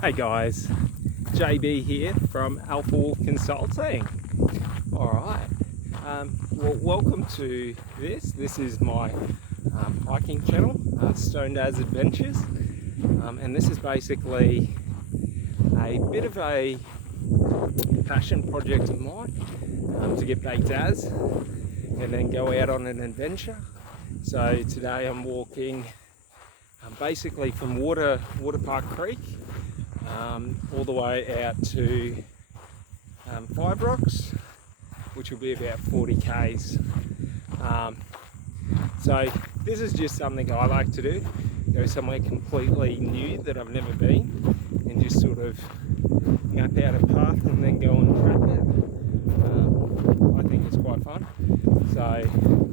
Hey guys, JB here from Alpha Consulting. Alright, well, welcome to this. This is my hiking channel, Stone Dad's Adventures, and this is basically a bit of a passion project of mine to get baked as and then go out on an adventure. So today I'm walking basically from Water Park Creek all the way out to Five Rocks, which will be about 40 k's. So this is just something I like to do. Go somewhere completely new that I've never been and just sort of map out a path and then go and track it. I think it's quite fun. So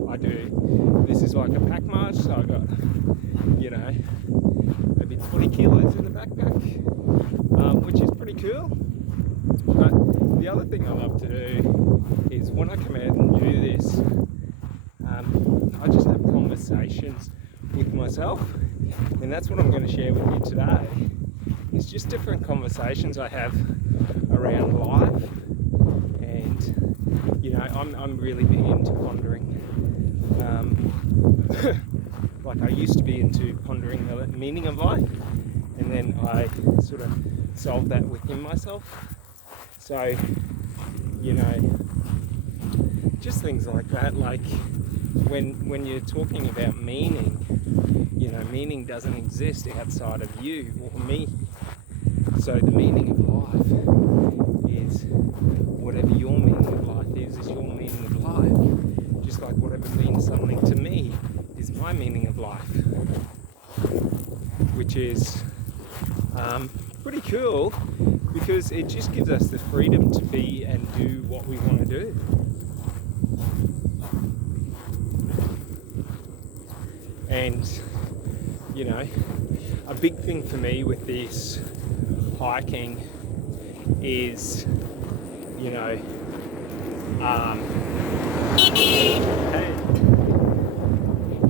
I do, this is like a pack march, so I got, maybe 20 kilos in the backpack, which is pretty cool. But the other thing I love to do is when I come out and do this, I just have conversations with myself, and that's what I'm going to share with you today. It's just different conversations I have around life, and I'm really big into pondering. Like I used to be into pondering the meaning of life, and then I sort of solved that within myself. So, just things like that. Like when you're talking about meaning, meaning doesn't exist outside of you or me. So the meaning of life is whatever your meaning of life is your meaning of life. Just like whatever means something to me is my meaning of life, which is pretty cool because it just gives us the freedom to be and do what we want to do. And a big thing for me with this hiking is hey,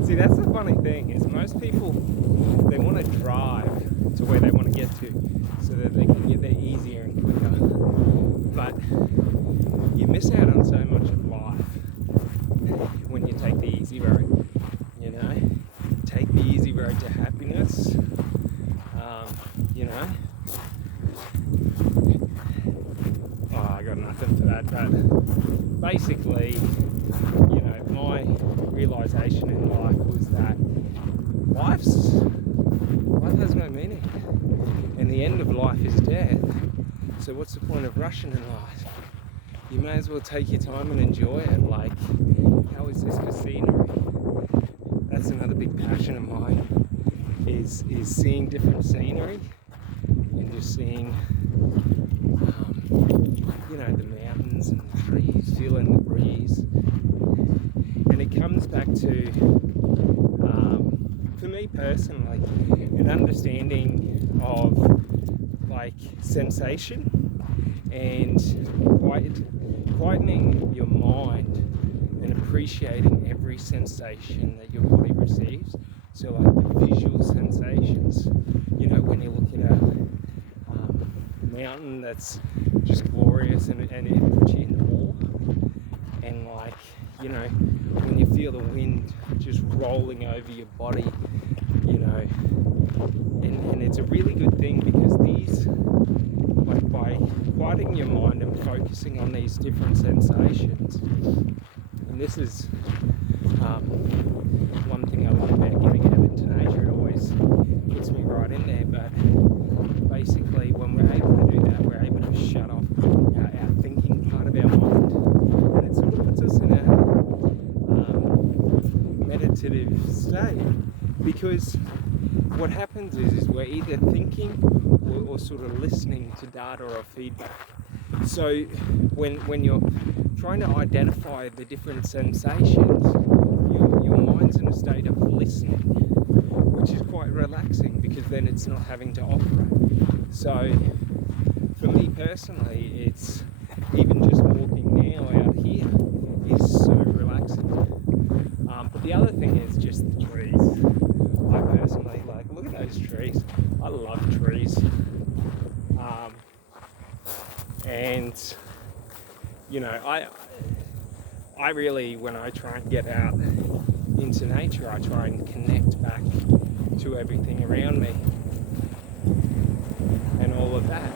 see, that's the funny thing is most people, they want to drive to where they want to get to so that they can get there easier and quicker, but you miss out on so much of life when you take the easy road. Take the easy road to happiness. I got nothing for that, but basically, my realization in life was that life has no meaning, and the end of life is death. So what's the point of rushing in life? You may as well take your time and enjoy it. Like, how is this for scenery? That's another big passion of mine, is seeing different scenery and just seeing the mountains and the trees, feeling the breeze. And it comes back to for me personally, an understanding of like sensation and quietening your mind and appreciating every sensation that your body receives. So like the visual sensations, when you look at a mountain that's just glorious and it puts you in awe, and like, when you feel the wind just rolling over your body, and it's a really good thing because these, like by quieting your mind and focusing on these different sensations, and this is one thing I love about getting out into nature. It always gets me right in there, but basically when we're able to do that, we're able to shut off our thinking part of our mind, and it sort of puts us in a meditative state, because what happens is we're either thinking or sort of listening to data or feedback. So when you're trying to identify the different sensations, your mind's in a state of listening, which is quite relaxing because then it's not having to operate. So for me personally, it's even just walking now out here is so relaxing. But the other thing is just the trees. I personally look at those trees. I love trees. And I really, when I try and get out into nature, I try and connect back to everything around me and all of that.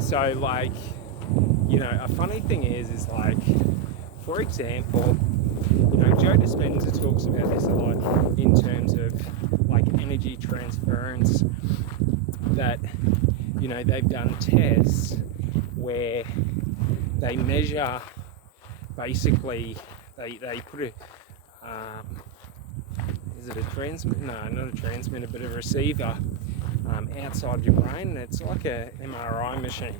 So a funny thing is like, for example, Joe Dispenza talks about this a lot in terms of like energy transference, that they've done tests where they measure, basically they put a is it a transmitter? No, not a transmitter, but a receiver outside your brain. It's like a MRI machine.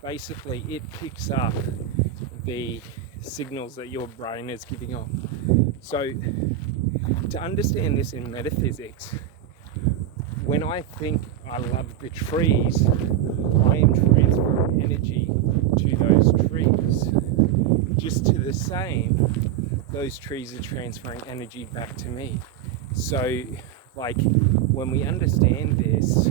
Basically it picks up the signals that your brain is giving off. So to understand this in metaphysics, when I think I love the trees, I am transferring energy to those trees. Just to the same, those trees are transferring energy back to me. So like when we understand this,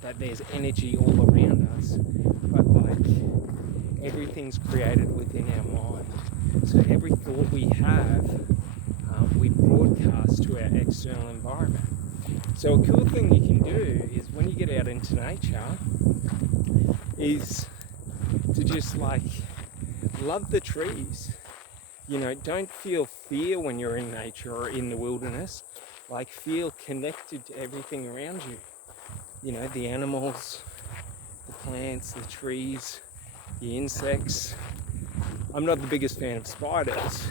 that there's energy all around us, but like everything's created within our mind. So every thought we have, we broadcast to our external environment. So a cool thing you can do is when you get out into nature is to just like love the trees. Don't feel fear when you're in nature or in the wilderness. Like feel connected to everything around you. The animals, the plants, the trees, the insects. I'm not the biggest fan of spiders,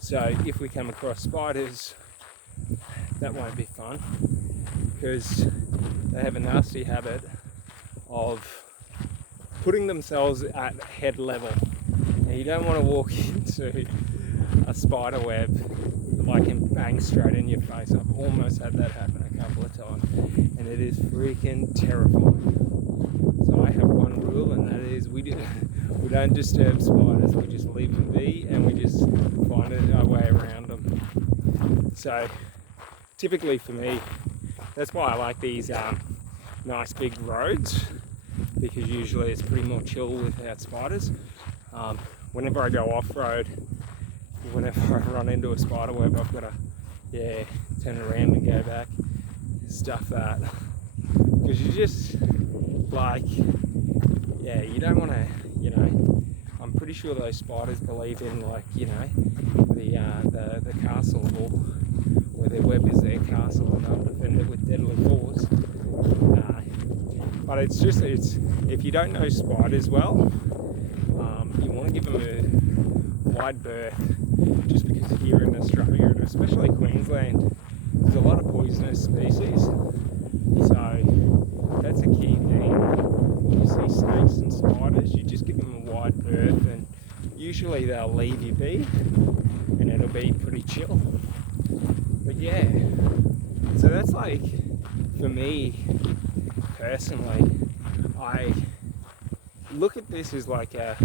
so if we come across spiders, that won't be fun, because they have a nasty habit of putting themselves at head level. Now you don't want to walk into a spider web like and bang straight in your face. I've almost had that happen a couple of times, and it is freaking terrifying. So I have one rule, and that is we don't disturb spiders. We just leave them be, and we just find our way around them. So typically for me, that's why I like these nice big roads, because usually it's pretty more chill without spiders. Whenever I go off-road, whenever I run into a spider web, I've got to turn around and go back, stuff that, because you just like you don't want to, I'm pretty sure those spiders believe in like the castle wall, where their web is their castle and they'll defend it with deadly force. But it's if you don't know spiders well, you want to give them a wide berth, just because here in Australia, and especially Queensland, there's a lot of poisonous species. So that's a key thing. You see snakes and spiders, you just give them a wide berth, and usually they'll leave you be, and it'll be pretty chill. But yeah, so that's like, for me personally, I look at this as like a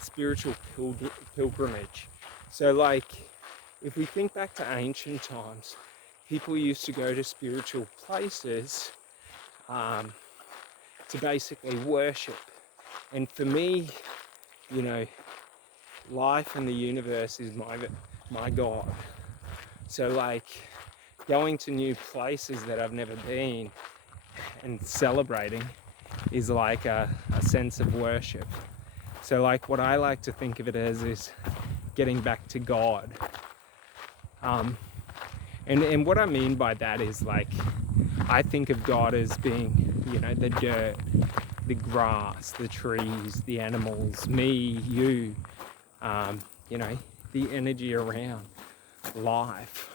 spiritual pilgrimage. So like, if we think back to ancient times, people used to go to spiritual places to basically worship. And for me, life and the universe is my God. So like, going to new places that I've never been and celebrating is like a sense of worship. So like, what I like to think of it as is getting back to God. And what I mean by that is like, I think of God as being, the dirt, the grass, the trees, the animals, me, you, the energy around life,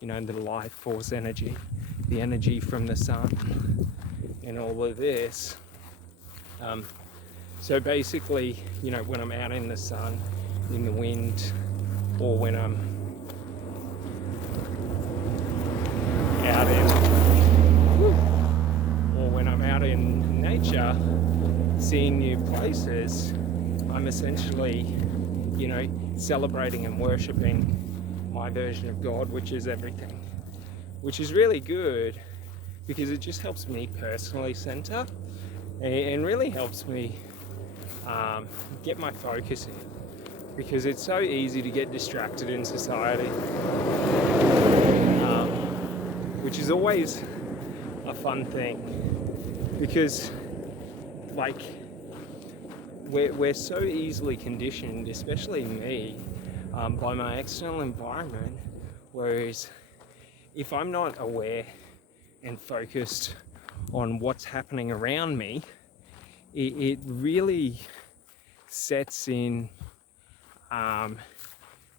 the life force energy, the energy from the sun, and all of this. So basically, when I'm out in the sun, in the wind, or when I'm out in nature, seeing new places, I'm essentially, celebrating and worshipping my version of God, which is everything. which is really good because it just helps me personally center and really helps me get my focus in, because it's so easy to get distracted in society, which is always a fun thing, because like we're so easily conditioned, especially me, by my external environment, whereas if I'm not aware and focused on what's happening around me, it really sets in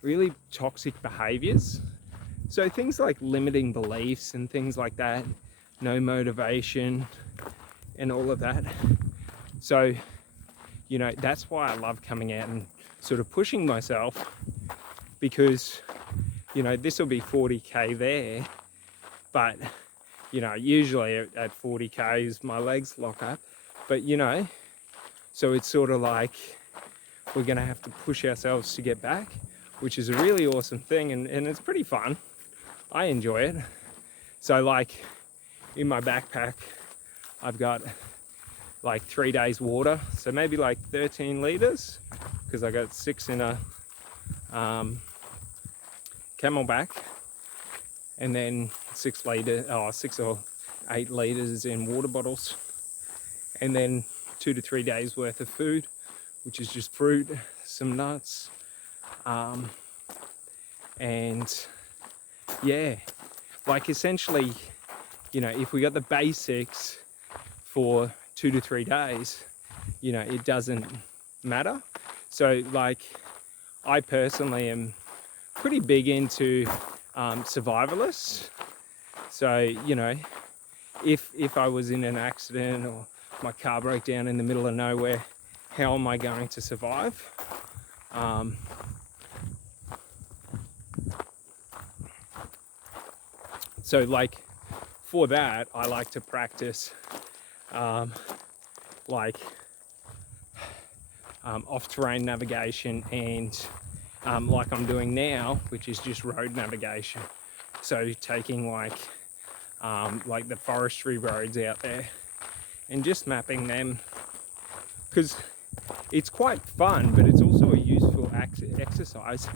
really toxic behaviors. So things like limiting beliefs and things like that, no motivation and all of that. So, that's why I love coming out and sort of pushing myself, because, this will be 40k there, but, usually at 40k's my legs lock up, but, so it's sort of like we're going to have to push ourselves to get back, which is a really awesome thing, and it's pretty fun. I enjoy it. So like in my backpack, I've got like 3 days water, so maybe like 13 liters, because I got 6 in a Camelback, and then 6 or 8 liters in water bottles, and then 2 to 3 days worth of food, which is just fruit, some nuts, and yeah, like essentially, if we got the basics for 2 to 3 days, it doesn't matter. So like, I personally am pretty big into survivalists. So, if I was in an accident or my car broke down in the middle of nowhere, how am I going to survive? So like for that, I like to practice off-terrain navigation and like I'm doing now, which is just road navigation. So taking like the forestry roads out there and just mapping them, because it's quite fun, but it's also a useful exercise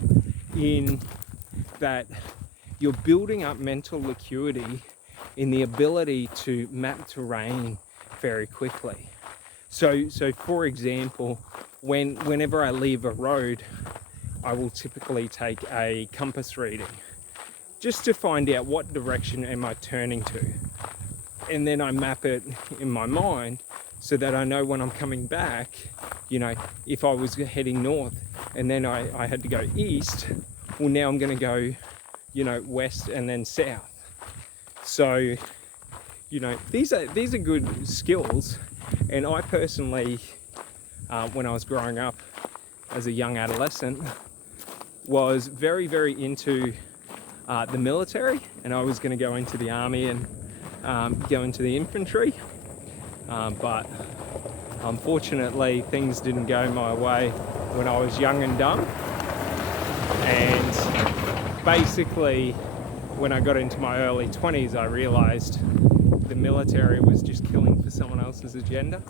in that you're building up mental acuity in the ability to map terrain very quickly. So for example, whenever I leave a road, I will typically take a compass reading just to find out what direction am I turning to. And then I map it in my mind so that I know when I'm coming back, if I was heading north and then I had to go east, well, now I'm going to go, west and then south. So, these are good skills. And I personally, when I was growing up as a young adolescent, was very, very into the military, and I was going to go into the army and go into the infantry, but unfortunately things didn't go my way when I was young and dumb. And basically when I got into my early 20s, I realized the military was just killing for someone else's agenda,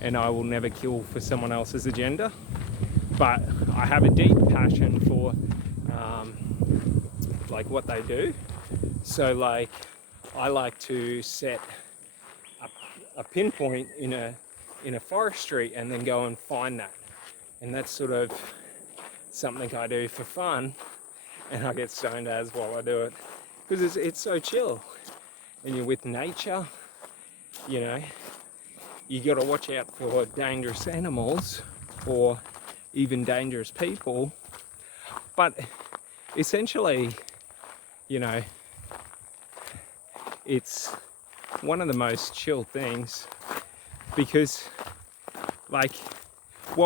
and I will never kill for someone else's agenda. But I have a deep passion for like what they do. So like, I like to set a pinpoint in a forestry and then go and find that. And that's sort of something I do for fun, and I get stoned as while I do it, because it's so chill and you're with nature. You got to watch out for dangerous animals or even dangerous people, but essentially, it's one of the most chill things, because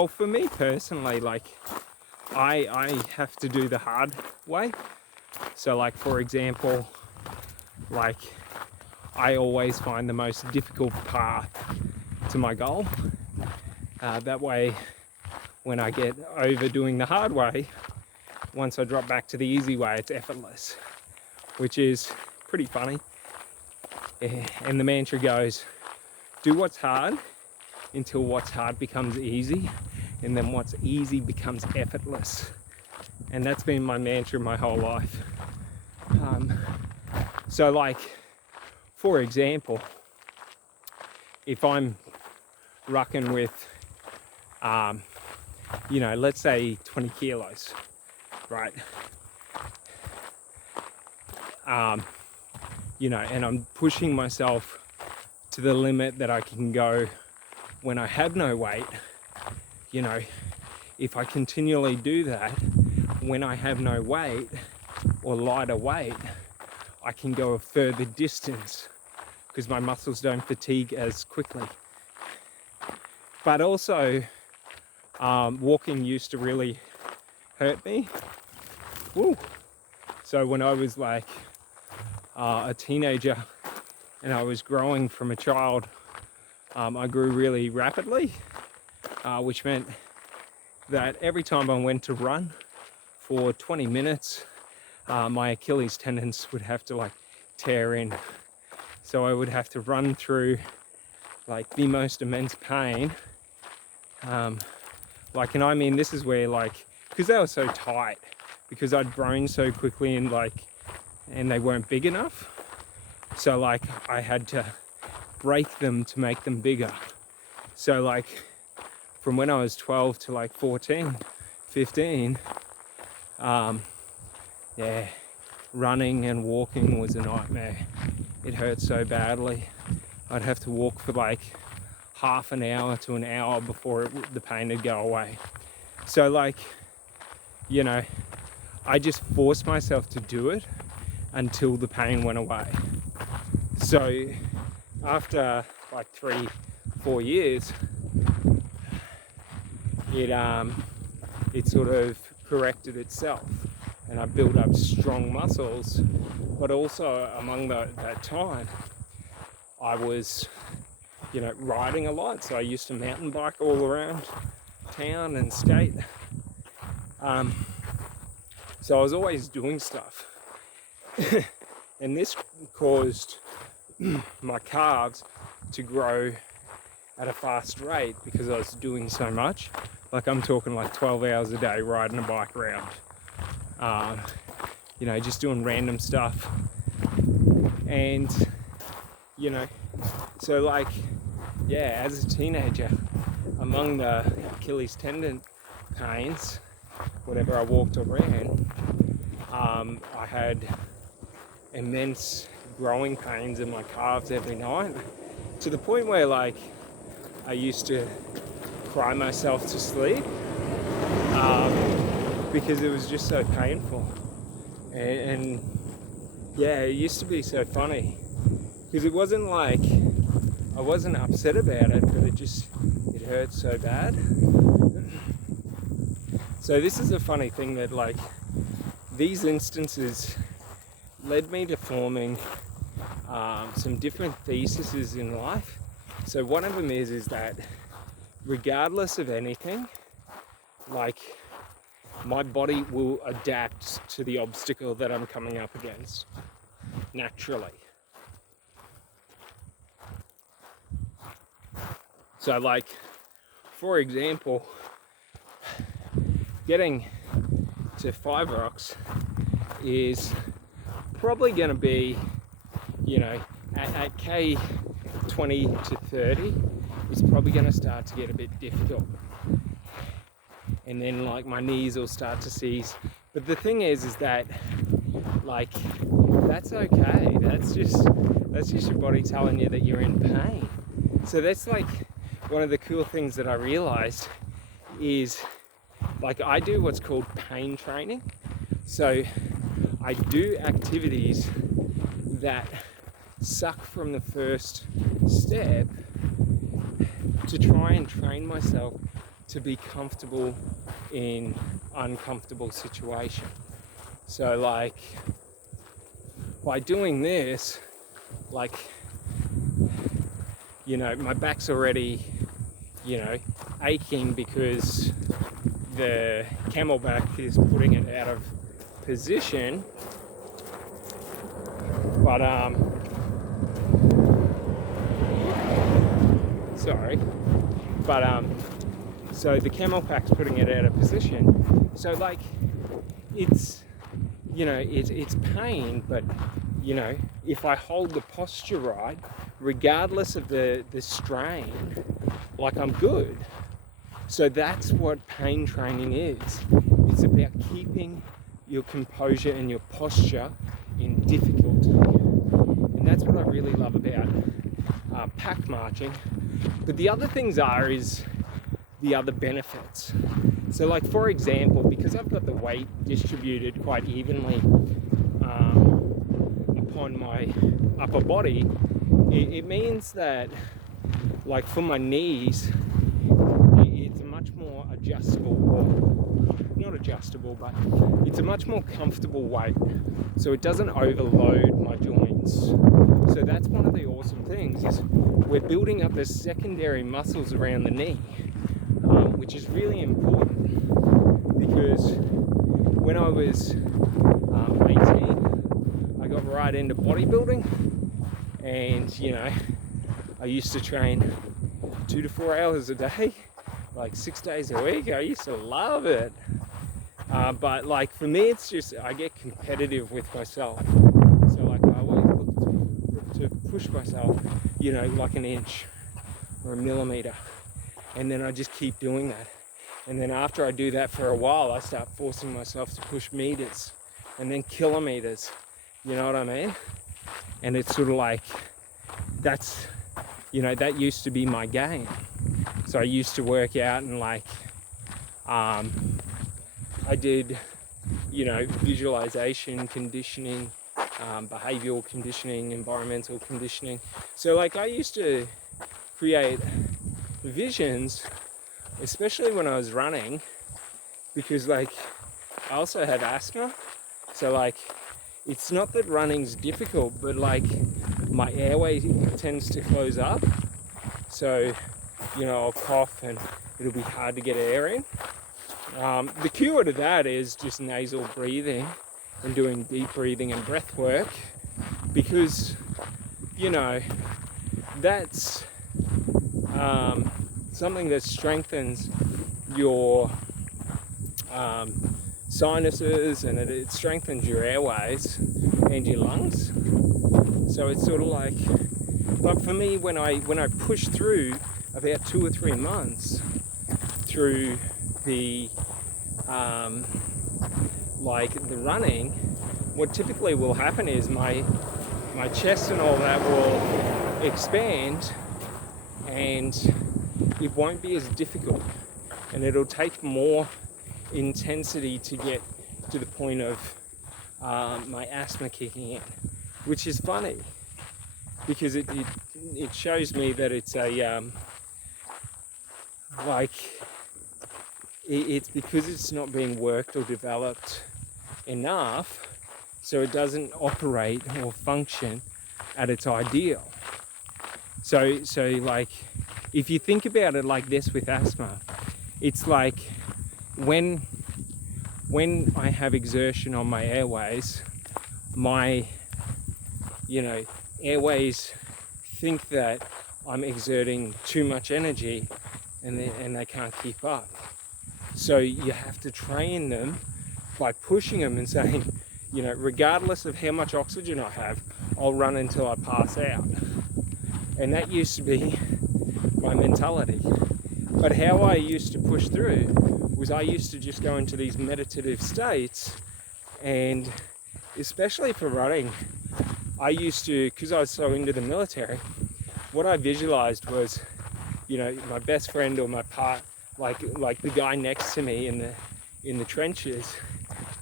for me personally, I have to do the hard way. So for example, I always find the most difficult path to my goal. That way, when I get over doing the hard way, once I drop back to the easy way, it's effortless, which is pretty funny. And the mantra goes, do what's hard until what's hard becomes easy, and then what's easy becomes effortless. And that's been my mantra my whole life. So like, for example, if I'm rucking with, let's say 20 kilos, right? And I'm pushing myself to the limit that I can go when I have no weight. If I continually do that when I have no weight or lighter weight, I can go a further distance because my muscles don't fatigue as quickly. But also, walking used to really hurt me. Woo. So when I was like a teenager and I was growing from a child, I grew really rapidly, which meant that every time I went to run for 20 minutes, my Achilles tendons would have to like tear in. So I would have to run through like the most immense pain. And I mean, this is where like, because they were so tight, because I'd grown so quickly and they weren't big enough. So like I had to break them to make them bigger. So like from when I was 12 to like 14, 15, running and walking was a nightmare. It hurt so badly. I'd have to walk for like half an hour to an hour before the pain would go away. So like, I just forced myself to do it until the pain went away. So after like 3-4 years, it sort of corrected itself, and I built up strong muscles. But also among that time, I was, riding a lot. So I used to mountain bike all around town and skate. So I was always doing stuff. And this caused my calves to grow at a fast rate because I was doing so much. Like I'm talking like 12 hours a day riding a bike around. Just doing random stuff. And, so like, as a teenager, among the Achilles tendon pains, whenever I walked or ran, I had immense growing pains in my calves every night, to the point where like I used to cry myself to sleep because it was just so painful. And it used to be so funny because it wasn't like I wasn't upset about it, but it hurt so bad. So this is a funny thing that like these instances led me to forming some different theses in life. So one of them is that regardless of anything, like my body will adapt to the obstacle that I'm coming up against naturally. So like, for example, getting to 5 Rocks is probably going to be, at K 20 to 30, it's probably going to start to get a bit difficult. And then like my knees will start to seize. But the thing is that like, that's okay. That's just your body telling you that you're in pain. So that's like one of the cool things that I realized is like I do what's called pain training. So I do activities that suck from the first step to try and train myself to be comfortable in uncomfortable situations. So like by doing this, like, my back's already, aching because the camelback is putting it out of position. But sorry, but so the camel pack's putting it out of position. So like, it's, you know, it's pain, but you know, if I hold the posture right, regardless of the strain, like, I'm good. So that's what pain training is. It's about keeping your composure and your posture in difficulty. And that's what I really love about pack marching. But the other things is the other benefits. So like, for example, because I've got the weight distributed quite evenly upon my upper body, it means that, like, for my knees, it's a much more adjustable, or not adjustable, but it's a much more comfortable weight, so it doesn't overload my joints. So that's one of the awesome things, is we're building up the secondary muscles around the knee, which is really important, because when I was 18, I got right into bodybuilding, and you know, I used to train 2 to 4 hours a day, like 6 days a week. I used to love it. But like, for me, it's just, I get competitive with myself. So like, I always look to push myself, you know, like an inch or a millimeter. And then I just keep doing that. And then after I do that for a while, I start forcing myself to push meters and then kilometers. You know what I mean? And it's sort of like, that's, you know, that used to be my game. So I used to work out, and like, I did, you know, visualization conditioning, behavioral conditioning, environmental conditioning. So like, I used to create visions, especially when I was running, because like, I also have asthma. So like, it's not that running's difficult, but like, my airway tends to close up. So, you know, I'll cough and it'll be hard to get air in. The cure to that is just nasal breathing and doing deep breathing and breath work, because, you know, that's something that strengthens your sinuses, and it strengthens your airways and your lungs. So it's sort of like, but for me, when I push through about 2 or 3 months through the like the running, what typically will happen is my chest and all that will expand, and it won't be as difficult, and it'll take more intensity to get to the point of my asthma kicking in, which is funny, because it shows me that it's a like, it's because it's not being worked or developed enough, so it doesn't operate or function at its ideal. So like, if you think about it like this with asthma, it's like, when I have exertion on my airways, my, you know, airways think that I'm exerting too much energy, and they can't keep up. So you have to train them by pushing them and saying, you know, regardless of how much oxygen I have, I'll run until I pass out. And that used to be my mentality. But how I used to push through was, I used to just go into these meditative states, and especially for running, I used to, because I was so into the military, what I visualized was, you know, my best friend or my like the guy next to me in the trenches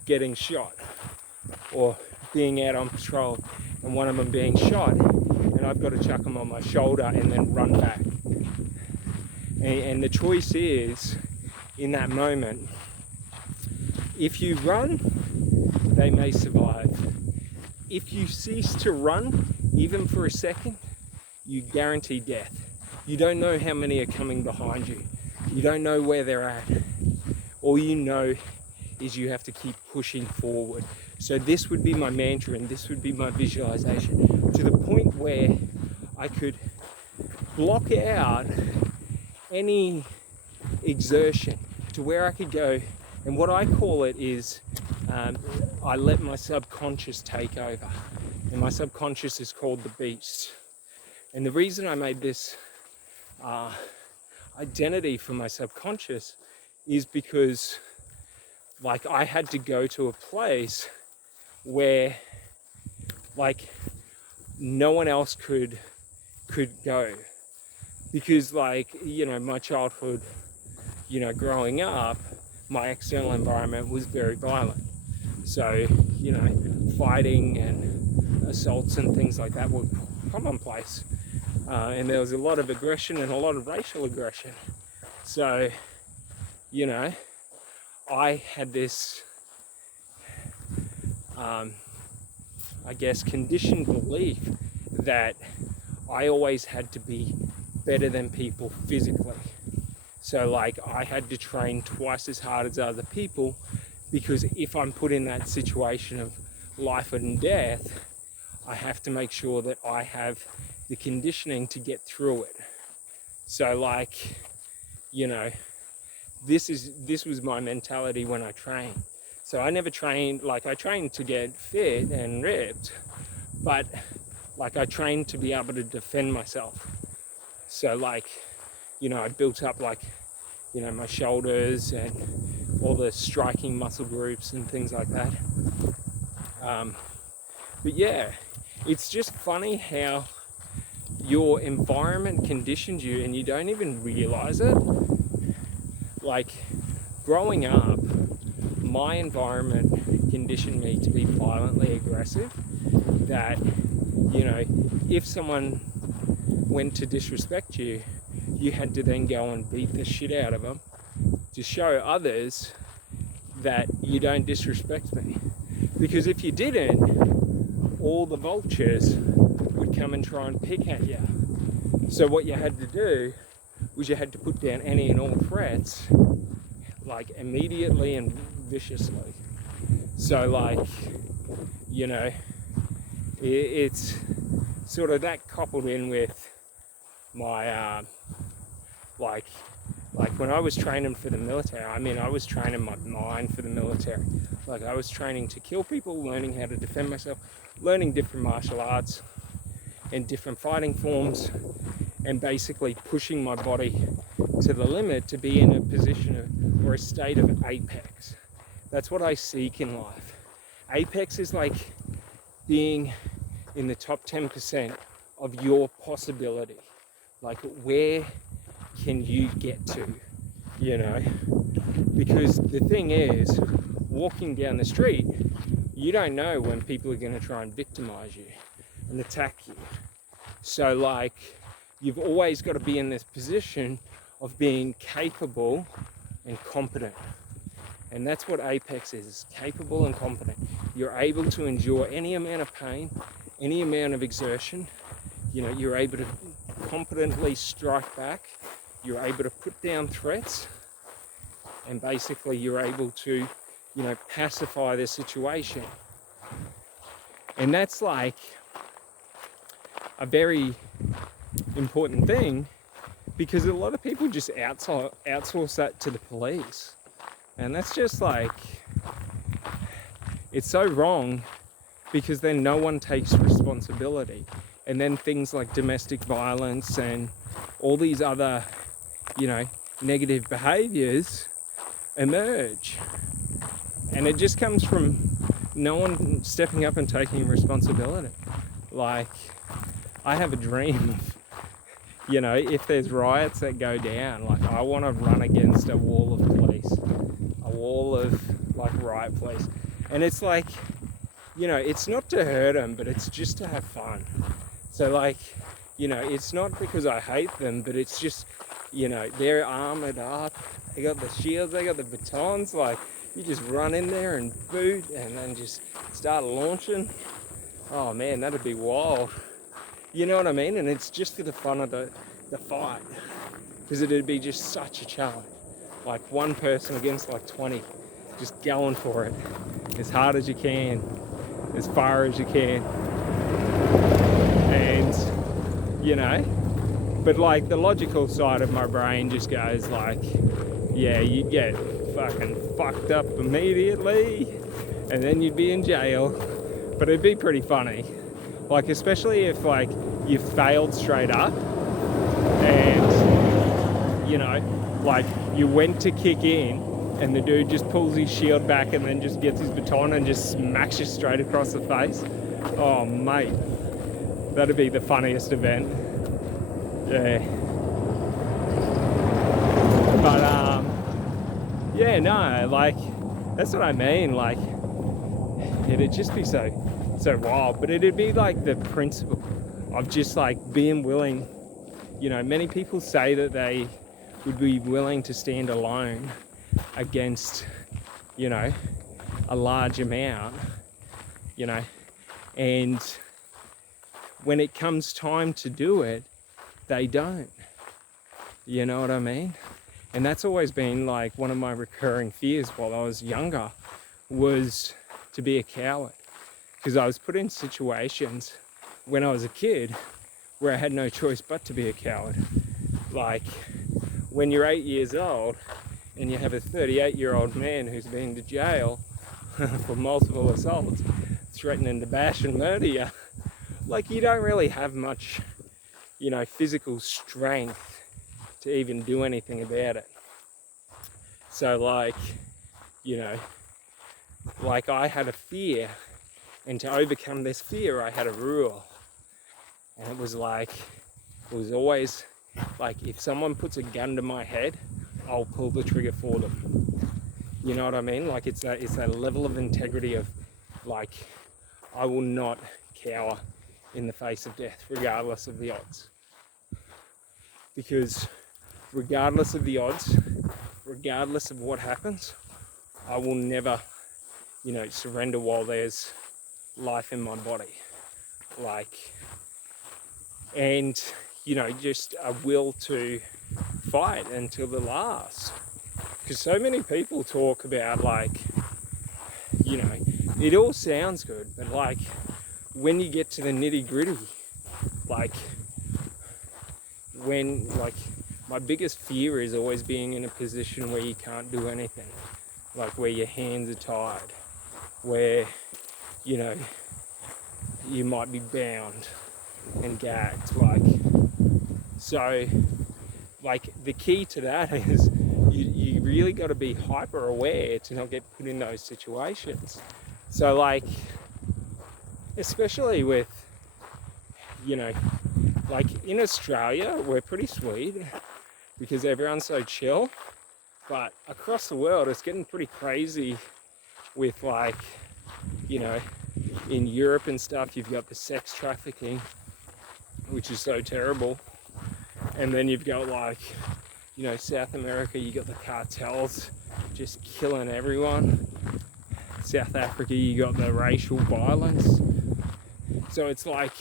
getting shot, or being out on patrol and one of them being shot, and I've got to chuck them on my shoulder and then run back. And the choice is, in that moment, if you run, they may survive. If you cease to run, even for a second, you guarantee death. You don't know how many are coming behind you. You don't know where they're at. All you know is you have to keep pushing forward. So this would be my mantra and this would be my visualization, to the point where I could block out any exertion, to where I could go. And what I call it is I let my subconscious take over. And my subconscious is called the beast. And the reason I made this identity for my subconscious is because, like, I had to go to a place where, like, no one else could go, because, like, you know, my childhood, you know, growing up, my external environment was very violent. So, you know, fighting and assaults and things like that were commonplace. And there was a lot of aggression and a lot of racial aggression. So, you know, I had this, I guess, conditioned belief that I always had to be better than people physically. So, like, I had to train twice as hard as other people, because if I'm put in that situation of life and death, I have to make sure that I have the conditioning to get through it. So, like, you know, this was my mentality when I trained. So I never trained, like, I trained to get fit and ripped, but, like, I trained to be able to defend myself. So, like, you know, I built up, like, you know, my shoulders and all the striking muscle groups and things like that. But yeah, it's just funny how your environment conditions you and you don't even realize it. Like, growing up, my environment conditioned me to be violently aggressive, that, you know, if someone went to disrespect you, you had to then go and beat the shit out of them to show others that you don't disrespect me. Because if you didn't, all the vultures would come and try and pick at you. So what you had to do was you had to put down any and all threats, like, immediately and viciously. So, like, you know, it's sort of that coupled in with my like when I was training for the military, I mean, I was training my mind for the military. Like, I was training to kill people, learning how to defend myself, learning different martial arts and different fighting forms, and basically pushing my body to the limit to be in a position of, or a state of apex. That's what I seek in life. Apex is like being in the top 10% of your possibility. Like, where can you get to, you know? Because the thing is, walking down the street, you don't know when people are going to try and victimize you and attack you. So, like, you've always got to be in this position of being capable and competent. And that's what apex is, capable and competent. You're able to endure any amount of pain, any amount of exertion. You know, you're able to competently strike back. You're able to put down threats. And basically you're able to, you know, pacify the situation. And that's, like, a important thing, because a lot of people just outsource that to the police. And that's just, like, it's so wrong, because then no one takes responsibility. And then things like domestic violence and all these other, you know, negative behaviors emerge. And it just comes from no one stepping up and taking responsibility. Like, I have a dream of, you know, if there's riots that go down, like, I want to run against a wall of police, a wall of, like, riot police. And it's like, you know, it's not to hurt them, but it's just to have fun. So, like, you know, it's not because I hate them, but it's just, you know, they're armored up, they got the shields, they got the batons, like, you just run in there and boot and then just start launching. Oh man, that'd be wild. You know what I mean? And it's just for the fun of the fight, because it'd be just such a challenge. Like, one person against, like, 20. just going for it as hard as you can, as far as you can. And, you know, but like the logical side of my brain just goes like, yeah, you get fucking fucked up immediately and then you'd be in jail. But it'd be pretty funny. Like, especially if like you failed straight up and, you know, like you went to kick in and the dude just pulls his shield back and then just gets his baton and just smacks you straight across the face. Oh, mate. That'd be the funniest event. Yeah. But, yeah, no, like, that's what I mean. Like, it'd just be so wild. But it'd be like the principle of just like being willing. You know, many people say that they would be willing to stand alone against, you know, a large amount, you know, and when it comes time to do it, they don't. You know what I mean? And that's always been like one of my recurring fears while I was younger, was to be a coward. Because I was put in situations when I was a kid where I had no choice but to be a coward. Like when you're 8 years old and you have a 38-year-old man who's been to jail for multiple assaults, threatening to bash and murder you, like you don't really have much, you know, physical strength to even do anything about it. So like, you know, like I had a fear, and to overcome this fear I had a rule. And it was like, it was always like, if someone puts a gun to my head, I'll pull the trigger for them. You know what I mean? Like it's that level of integrity of like, I will not cower in the face of death regardless of the odds. Because regardless of the odds, regardless of what happens, I will never, you know, surrender while there's life in my body. Like, and, you know, just a will to fight until the last. Because so many people talk about like, you know, it all sounds good, but like when you get to the nitty gritty, like when, like my biggest fear is always being in a position where you can't do anything. Like where your hands are tied, where, you know, you might be bound and gagged. Like, so like the key to that is you really got to be hyper aware to not get put in those situations. So like, especially with, you know, like in Australia, we're pretty sweet because everyone's so chill, but across the world, it's getting pretty crazy with like, you know, in Europe and stuff, you've got the sex trafficking, which is so terrible. And then you've got like, you know, South America, you got the cartels just killing everyone. South Africa, you got the racial violence. So it's like,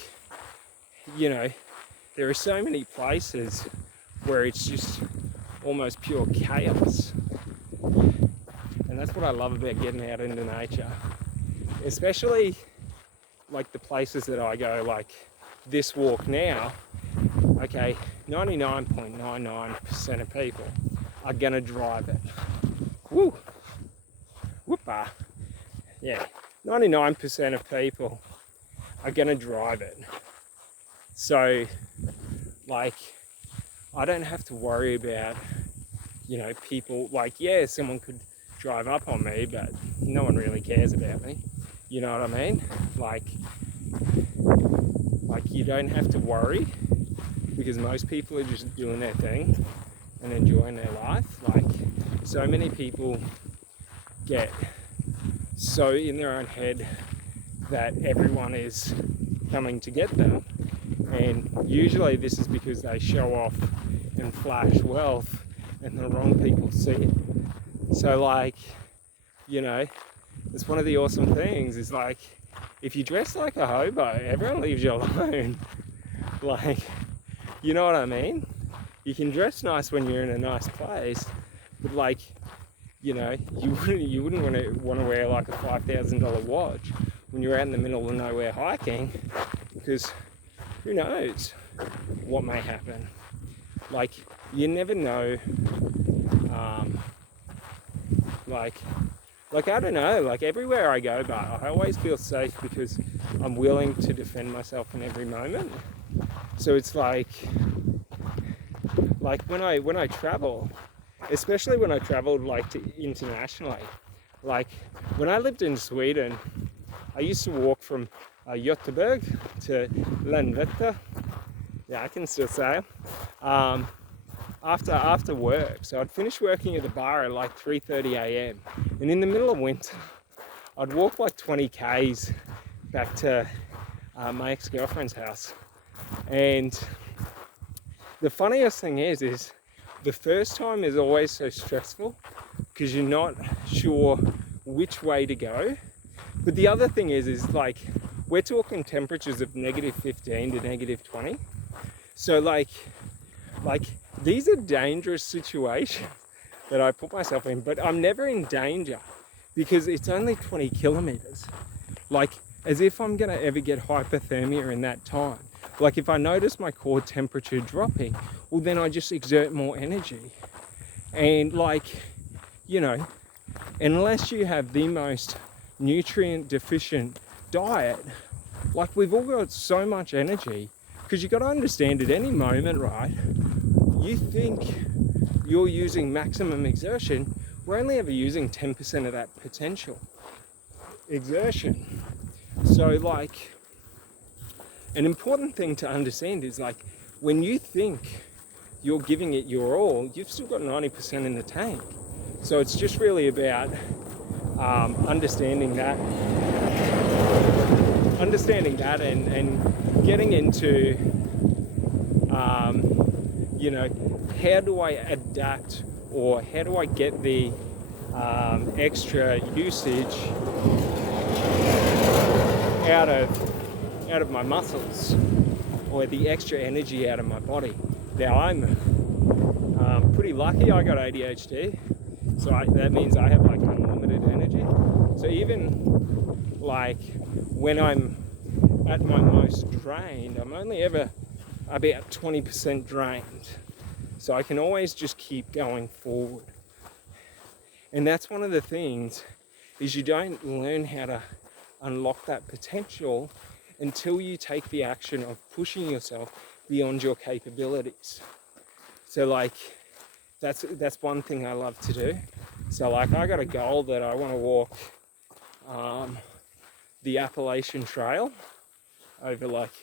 you know, there are so many places where it's just almost pure chaos. And that's what I love about getting out into nature. Especially like the places that I go, like this walk now, okay, 99.99% of people are gonna drive it. Woo! Whoopah! Yeah, 99% of people are gonna drive it. So, like, I don't have to worry about, you know, people, like, yeah, someone could drive up on me, but no one really cares about me. You know what I mean? Like you don't have to worry because most people are just doing their thing and enjoying their life. Like, so many people get so in their own head that everyone is coming to get them. And usually this is because they show off and flash wealth and the wrong people see it. So like, you know, it's one of the awesome things is like, if you dress like a hobo, everyone leaves you alone. Like, you know what I mean? You can dress nice when you're in a nice place, but like, you wouldn't want to wear like a $5,000 watch when you're out in the middle of nowhere hiking, because who knows what may happen. Like, you never know. Like I don't know, like everywhere I go, but I always feel safe because I'm willing to defend myself in every moment. So it's like when I travel, especially when I traveled like internationally, like when I lived in Sweden, I used to walk from Göteborg to Landvetter. Yeah, I can still say it. After work, so I'd finish working at the bar at like 3:30 a.m. and in the middle of winter I'd walk like 20 k's back to my ex-girlfriend's house. And the funniest thing is the first time is always so stressful because you're not sure which way to go. But the other thing is like we're talking temperatures of -15 to -20. So like these are dangerous situations that I put myself in, but I'm never in danger because it's only 20 kilometers. Like, as if I'm gonna ever get hypothermia in that time. Like, if I notice my core temperature dropping, well, then I just exert more energy. And like, unless you have the most nutrient deficient diet, like we've all got so much energy, because you got to understand at any moment, right? You think you're using maximum exertion, we're only ever using 10% of that potential exertion. So like, an important thing to understand is like, when you think you're giving it your all, you've still got 90% in the tank. So it's just really about understanding that and getting into how do I adapt, or how do I get the extra usage out of my muscles, or the extra energy out of my body. Now I'm pretty lucky. I got ADHD, so that means I have like unlimited energy. So even like when I'm at my most drained, I'm only ever about 20% drained. So I can always just keep going forward. And that's one of the things, is you don't learn how to unlock that potential until you take the action of pushing yourself beyond your capabilities. So like, that's one thing I love to do. So like, I got a goal that I want to walk the Appalachian Trail over like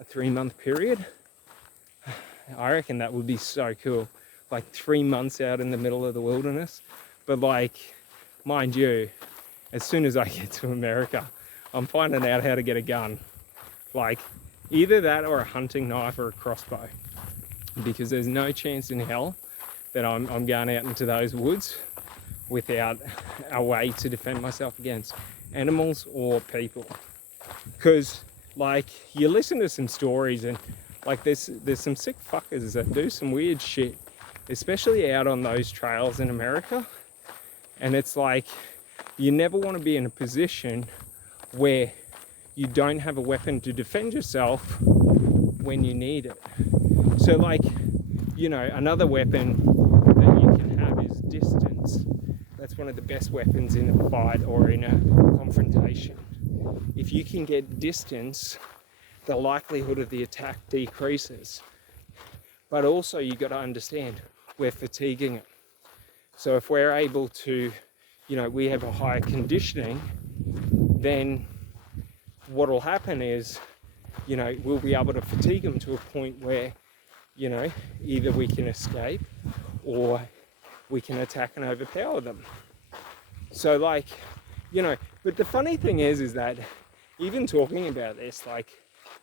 a 3-month period. I reckon that would be so cool, like 3 months out in the middle of the wilderness. But like, mind you, as soon as I get to America, I'm finding out how to get a gun, like either that or a hunting knife or a crossbow, because there's no chance in hell that I'm going out into those woods without a way to defend myself against animals or people. Because like, you listen to some stories and like there's some sick fuckers that do some weird shit, especially out on those trails in America. And it's like, you never want to be in a position where you don't have a weapon to defend yourself when you need it. So like, another weapon that you can have is distance. That's one of the best weapons in a fight or in a confrontation. If you can get distance, the likelihood of the attack decreases. But also you got to understand, we're fatiguing it. So if we're able to, we have a higher conditioning, then what will happen is, we'll be able to fatigue them to a point where, either we can escape or we can attack and overpower them. So like, but the funny thing is that even talking about this, like,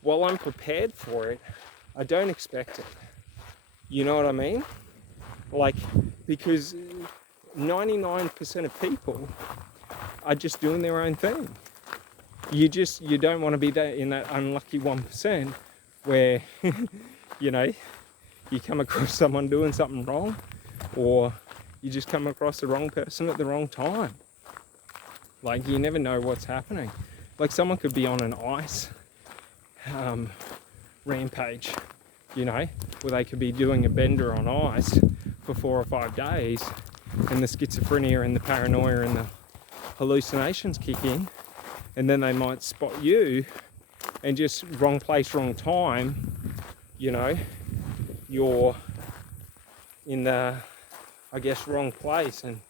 while I'm prepared for it, I don't expect it. You know what I mean? Like, because 99% of people are just doing their own thing. You don't want to be in that unlucky 1% where, you come across someone doing something wrong, or, you just come across the wrong person at the wrong time. Like, you never know what's happening. Like, someone could be on an ice rampage, you know, where they could be doing a bender on ice for 4 or 5 days, and the schizophrenia and the paranoia and the hallucinations kick in, and then they might spot you and just wrong place, wrong time, you know, you're in the, I guess, wrong place, and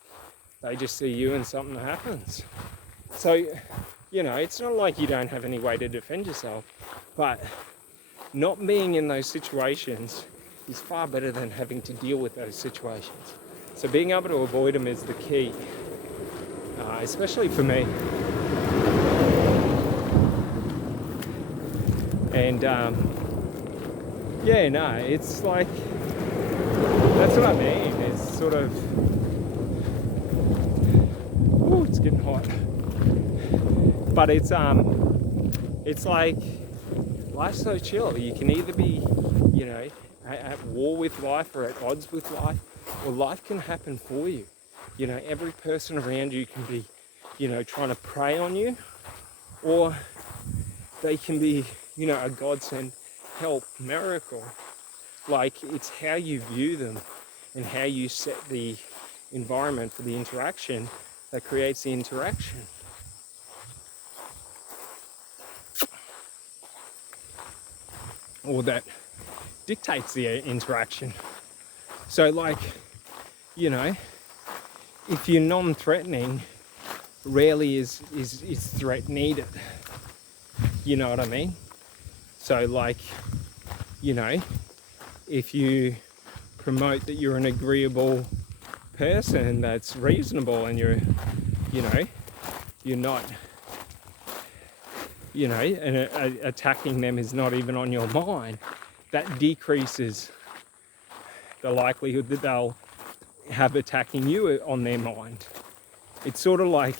they just see you and something happens. So, you know, it's not like you don't have any way to defend yourself, but not being in those situations is far better than having to deal with those situations. So being able to avoid them is the key, especially for me. And yeah, no, it's like, that's what I mean. It's sort of, ooh, it's getting hot. But it's like, life's so chill. You can either be, you know, at war with life or at odds with life, or life can happen for you. You know, every person around you can be, you know, trying to prey on you, or they can be, you know, a godsend, help, miracle. Like, it's how you view them and how you set the environment for the interaction that creates the interaction. Or that dictates the interaction. So, like, you know, if you're non-threatening, rarely is threat needed. You know what I mean? So, like, you know, if you promote that you're an agreeable person that's reasonable, and you're, you know, you're not, you know, and attacking them is not even on your mind, that decreases the likelihood that they'll have attacking you on their mind. It's sort of like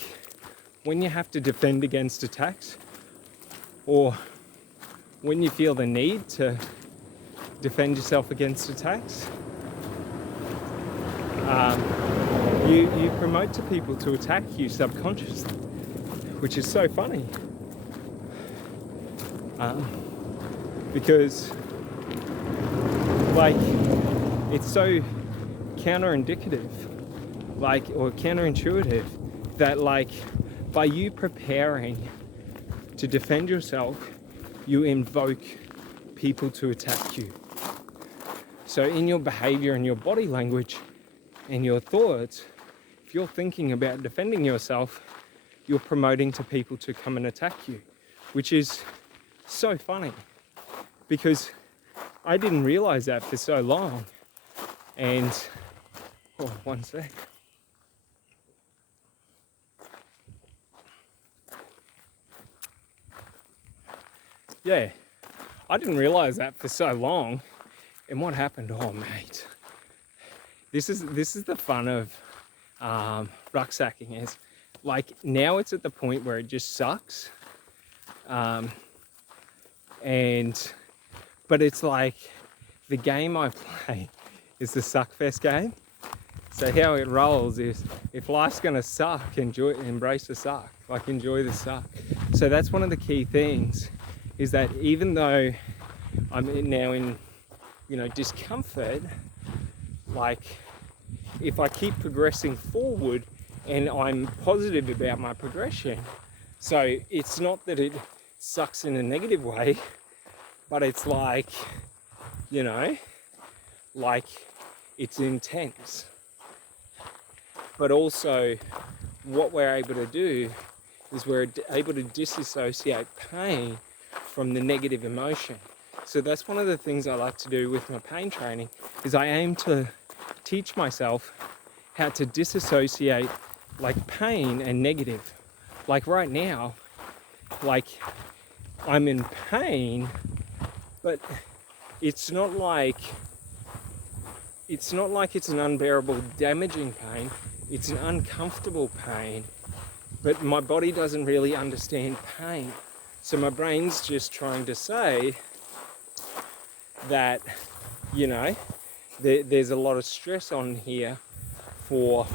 when you have to defend against attacks, or when you feel the need to defend yourself against attacks, you promote to people to attack you subconsciously, which is so funny. Because, like, it's so counterindicative, like, or counterintuitive, that, like, by you preparing to defend yourself, you invoke people to attack you. So in your behavior and your body language and your thoughts, if you're thinking about defending yourself, you're promoting to people to come and attack you, which is so funny, because I didn't realize that for so long. And, oh, one sec. Yeah, I didn't realize that for so long. And what happened? Oh, mate, this is the fun of rucksacking. Is, like, now it's at the point where it just sucks. But it's like, the game I play is the Suckfest game. So how it rolls is, if life's gonna suck, embrace the suck, like, enjoy the suck. So that's one of the key things, is that even though I'm now in, you know, discomfort, like, if I keep progressing forward and I'm positive about my progression, so it's not that it sucks in a negative way, but it's like, you know, like, it's intense. But also, what we're able to do is we're able to disassociate pain from the negative emotion. So that's one of the things I like to do with my pain training, is I aim to teach myself how to disassociate, like, pain and negative. Like, right now, like, I'm in pain, but it's not like it's an unbearable, damaging pain. It's an uncomfortable pain, but my body doesn't really understand pain. So my brain's just trying to say that, you know, there's a lot of stress on here for,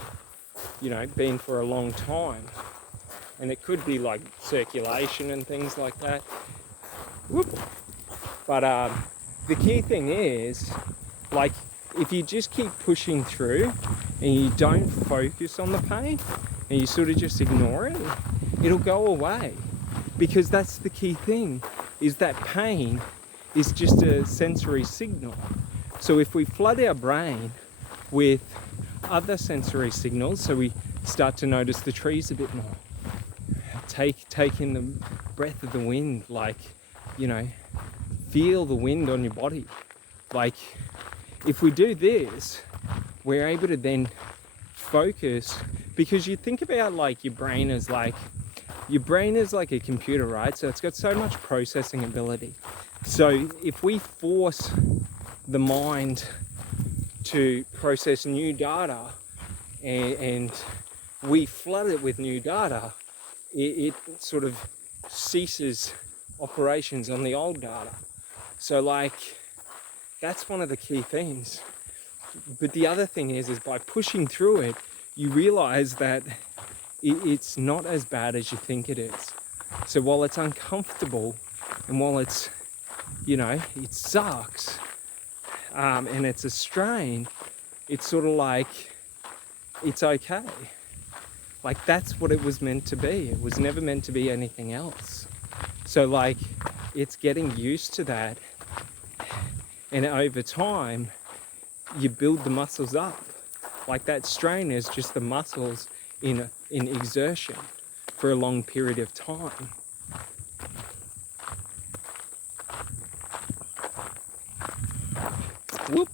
been for a long time. And it could be like circulation and things like that. Whoop. But the key thing is, like, if you just keep pushing through and you don't focus on the pain and you sort of just ignore it, it'll go away. Because that's the key thing, is that pain is just a sensory signal. So if we flood our brain with other sensory signals, so we start to notice the trees a bit more, take in the breath of the wind, like, feel the wind on your body. Like, if we do this, we're able to then focus, because you think about like your brain is like a computer, right? So it's got so much processing ability. So if we force the mind to process new data and we flood it with new data, it sort of ceases operations on the old data. So like, that's one of the key things. But the other thing is by pushing through it, you realize that it's not as bad as you think it is. So while it's uncomfortable and while it's, it sucks, and it's a strain, it's sort of like, it's okay. Like, that's what it was meant to be. It was never meant to be anything else. So like, it's getting used to that. And over time, you build the muscles up. Like, that strain is just the muscles in exertion for a long period of time. Whoop.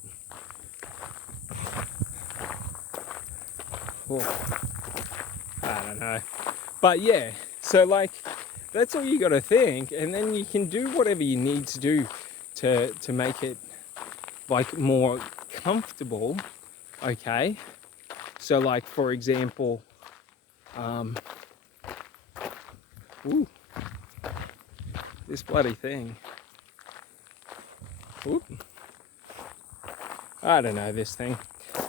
Oh, I don't know. But yeah, so like, that's all you got to think, and then you can do whatever you need to do to make it like more comfortable. Okay, so like, for example, this bloody thing. Whoop. I don't know this thing,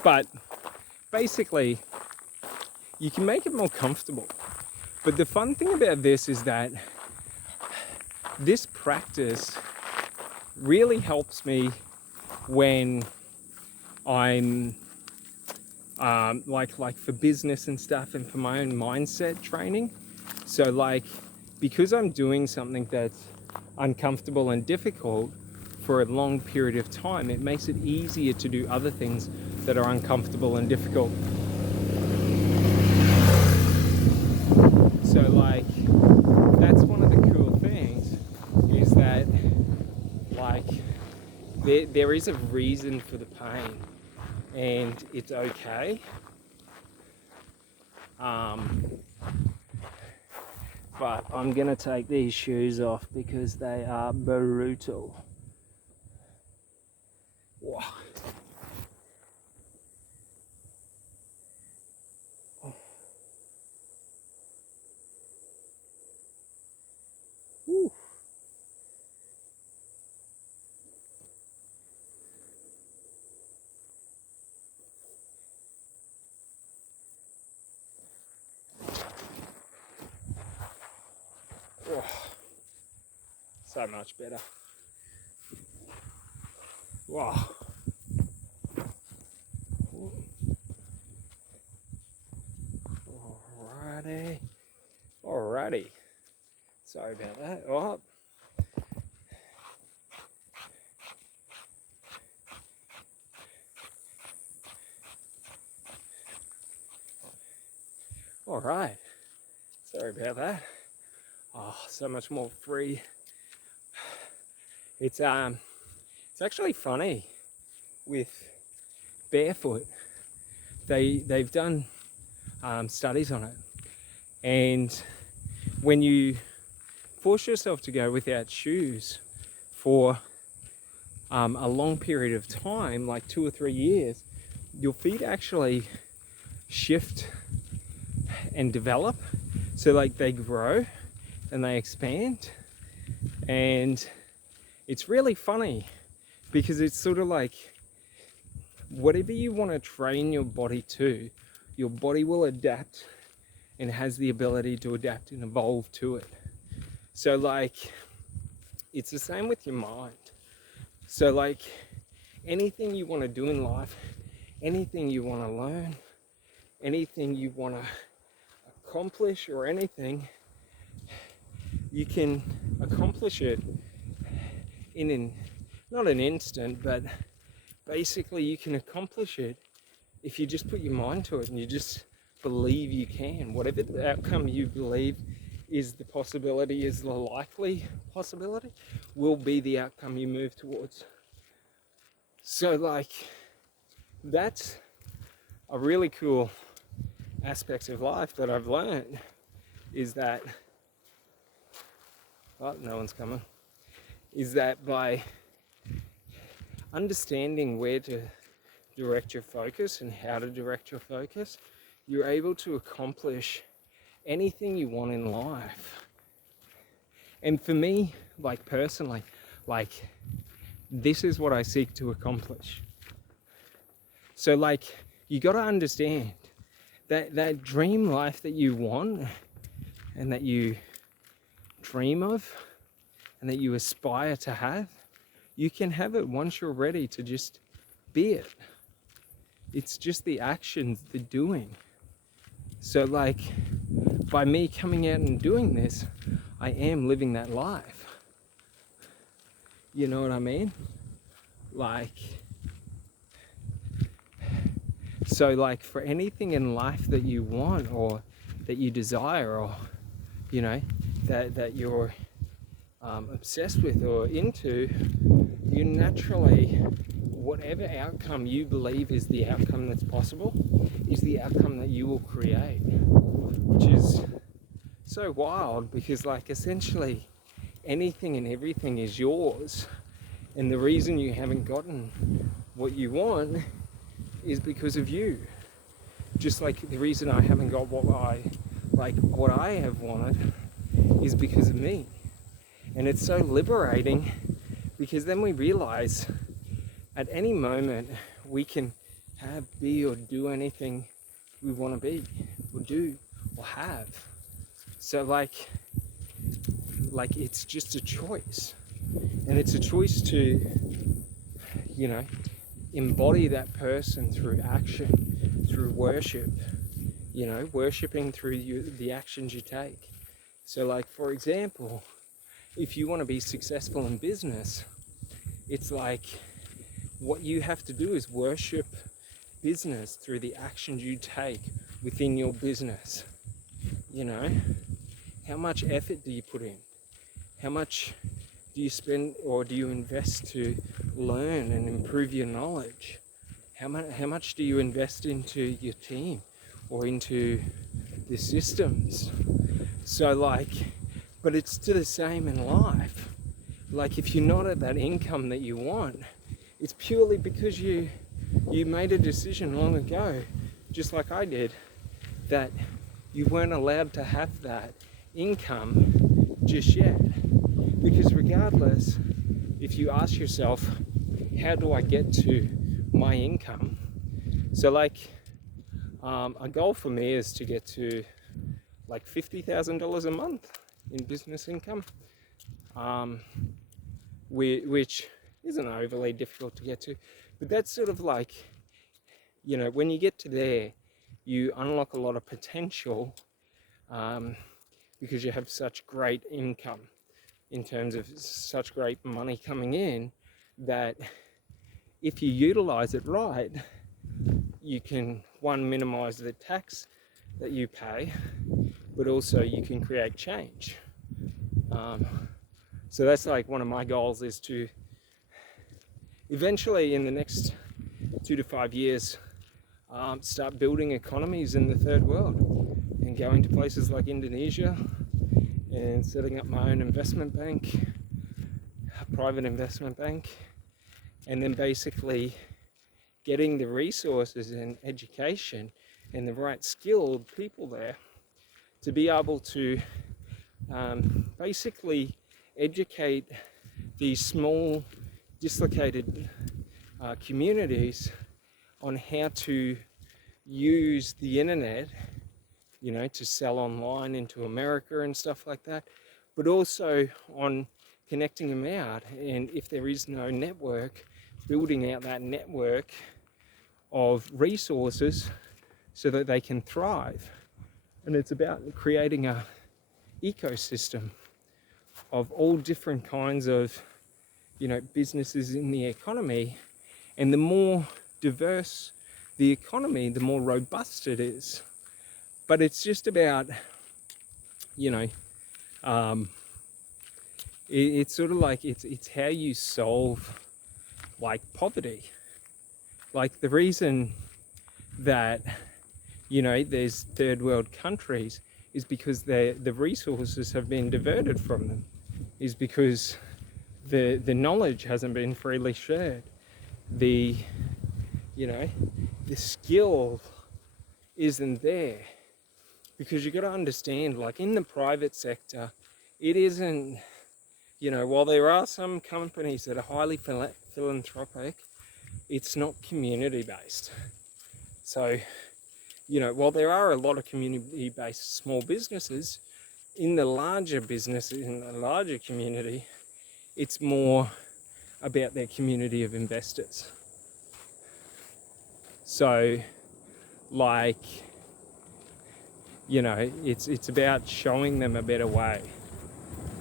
but basically you can make it more comfortable. But the fun thing about this is that this practice really helps me when I'm like for business and stuff, and for my own mindset training. So like, because I'm doing something that's uncomfortable and difficult for a long period of time, it makes it easier to do other things that are uncomfortable and difficult. So like, that's one of the cool things, is that like, there is a reason for the pain, and it's okay. But I'm gonna take these shoes off because they are brutal. Whoa. Woo. Oh, so much better. Wow. Alrighty. Sorry about that. Oh. Alright. Sorry about that. Oh, so much more free. It's actually funny with barefoot. They've done studies on it, and when you force yourself to go without shoes for a long period of time, like 2 or 3 years, your feet actually shift and develop. So like, they grow and they expand, and it's really funny because it's sort of like, whatever you want to train your body to, your body will adapt and has the ability to adapt and evolve to it. So like, it's the same with your mind. So like, anything you want to do in life, anything you want to learn, anything you want to accomplish or anything, you can accomplish it in not an instant, but basically you can accomplish it if you just put your mind to it and you just believe you can. Whatever the outcome you believe is the possibility, is the likely possibility, will be the outcome you move towards. So like, that's a really cool aspect of life that I've learned, is that, oh, no one's coming, is that by understanding where to direct your focus and how to direct your focus, you're able to accomplish anything you want in life. And for me, like personally, like, this is what I seek to accomplish. So like, you got to understand that dream life that you want and that you dream of and that you aspire to have, you can have it once you're ready to just be it. It's just the actions, the doing. So like, by me coming out and doing this, I am living that life. You know what I mean? Like, so like, for anything in life that you want or that you desire, or, you know, that you're obsessed with or into, you naturally, whatever outcome you believe is the outcome that's possible, is the outcome that you will create. Which is so wild, because like, essentially anything and everything is yours, and the reason you haven't gotten what you want is because of you. Just like the reason I haven't got what I have wanted is because of me. And it's so liberating, because then we realize at any moment we can have, be, or do anything we want to be or do or have. So like it's just a choice, and it's a choice to, you know, embody that person through action, through worship, you know, worshipping through the actions you take. So like, for example, if you want to be successful in business, it's like, what you have to do is worship business through the actions you take within your business. You know, how much effort do you put in? How much do you spend or do you invest to learn and improve your knowledge? How much do you invest into your team or into the systems? So like, but it's still the same in life. Like, if you're not at that income that you want, it's purely because you made a decision long ago, just like I did, that you weren't allowed to have that income just yet. Because regardless, if you ask yourself, how do I get to my income? So like, a goal for me is to get to like $50,000 a month in business income, which isn't overly difficult to get to, but that's sort of like, you know, when you get to there, you unlock a lot of potential, because you have such great income in terms of such great money coming in, that if you utilize it right, you can, one, minimize the tax that you pay, but also you can create change. So that's like one of my goals, is to eventually, in the next 2 to 5 years, start building economies in the third world and going to places like Indonesia and setting up my own investment bank, a private investment bank, and then basically getting the resources and education and the right skilled people there to be able to basically educate these small, dislocated communities on how to use the internet, you know, to sell online into America and stuff like that, but also on connecting them out. And if there is no network, building out that network of resources so that they can thrive. And it's about creating a ecosystem of all different kinds of, you know, businesses in the economy. And the more diverse the economy, the more robust it is. But it's just about, you know, it's sort of like it's how you solve like poverty. Like the reason that, you know, there's third world countries is because the resources have been diverted from them, is because the knowledge hasn't been freely shared. The, you know, the skill isn't there. Because you've got to understand, like in the private sector, it isn't, you know, while there are some companies that are highly philanthropic, it's not community based. So, you know, while there are a lot of community based small businesses, in the larger business, in the larger community, it's more about their community of investors. So, like, you know, it's about showing them a better way.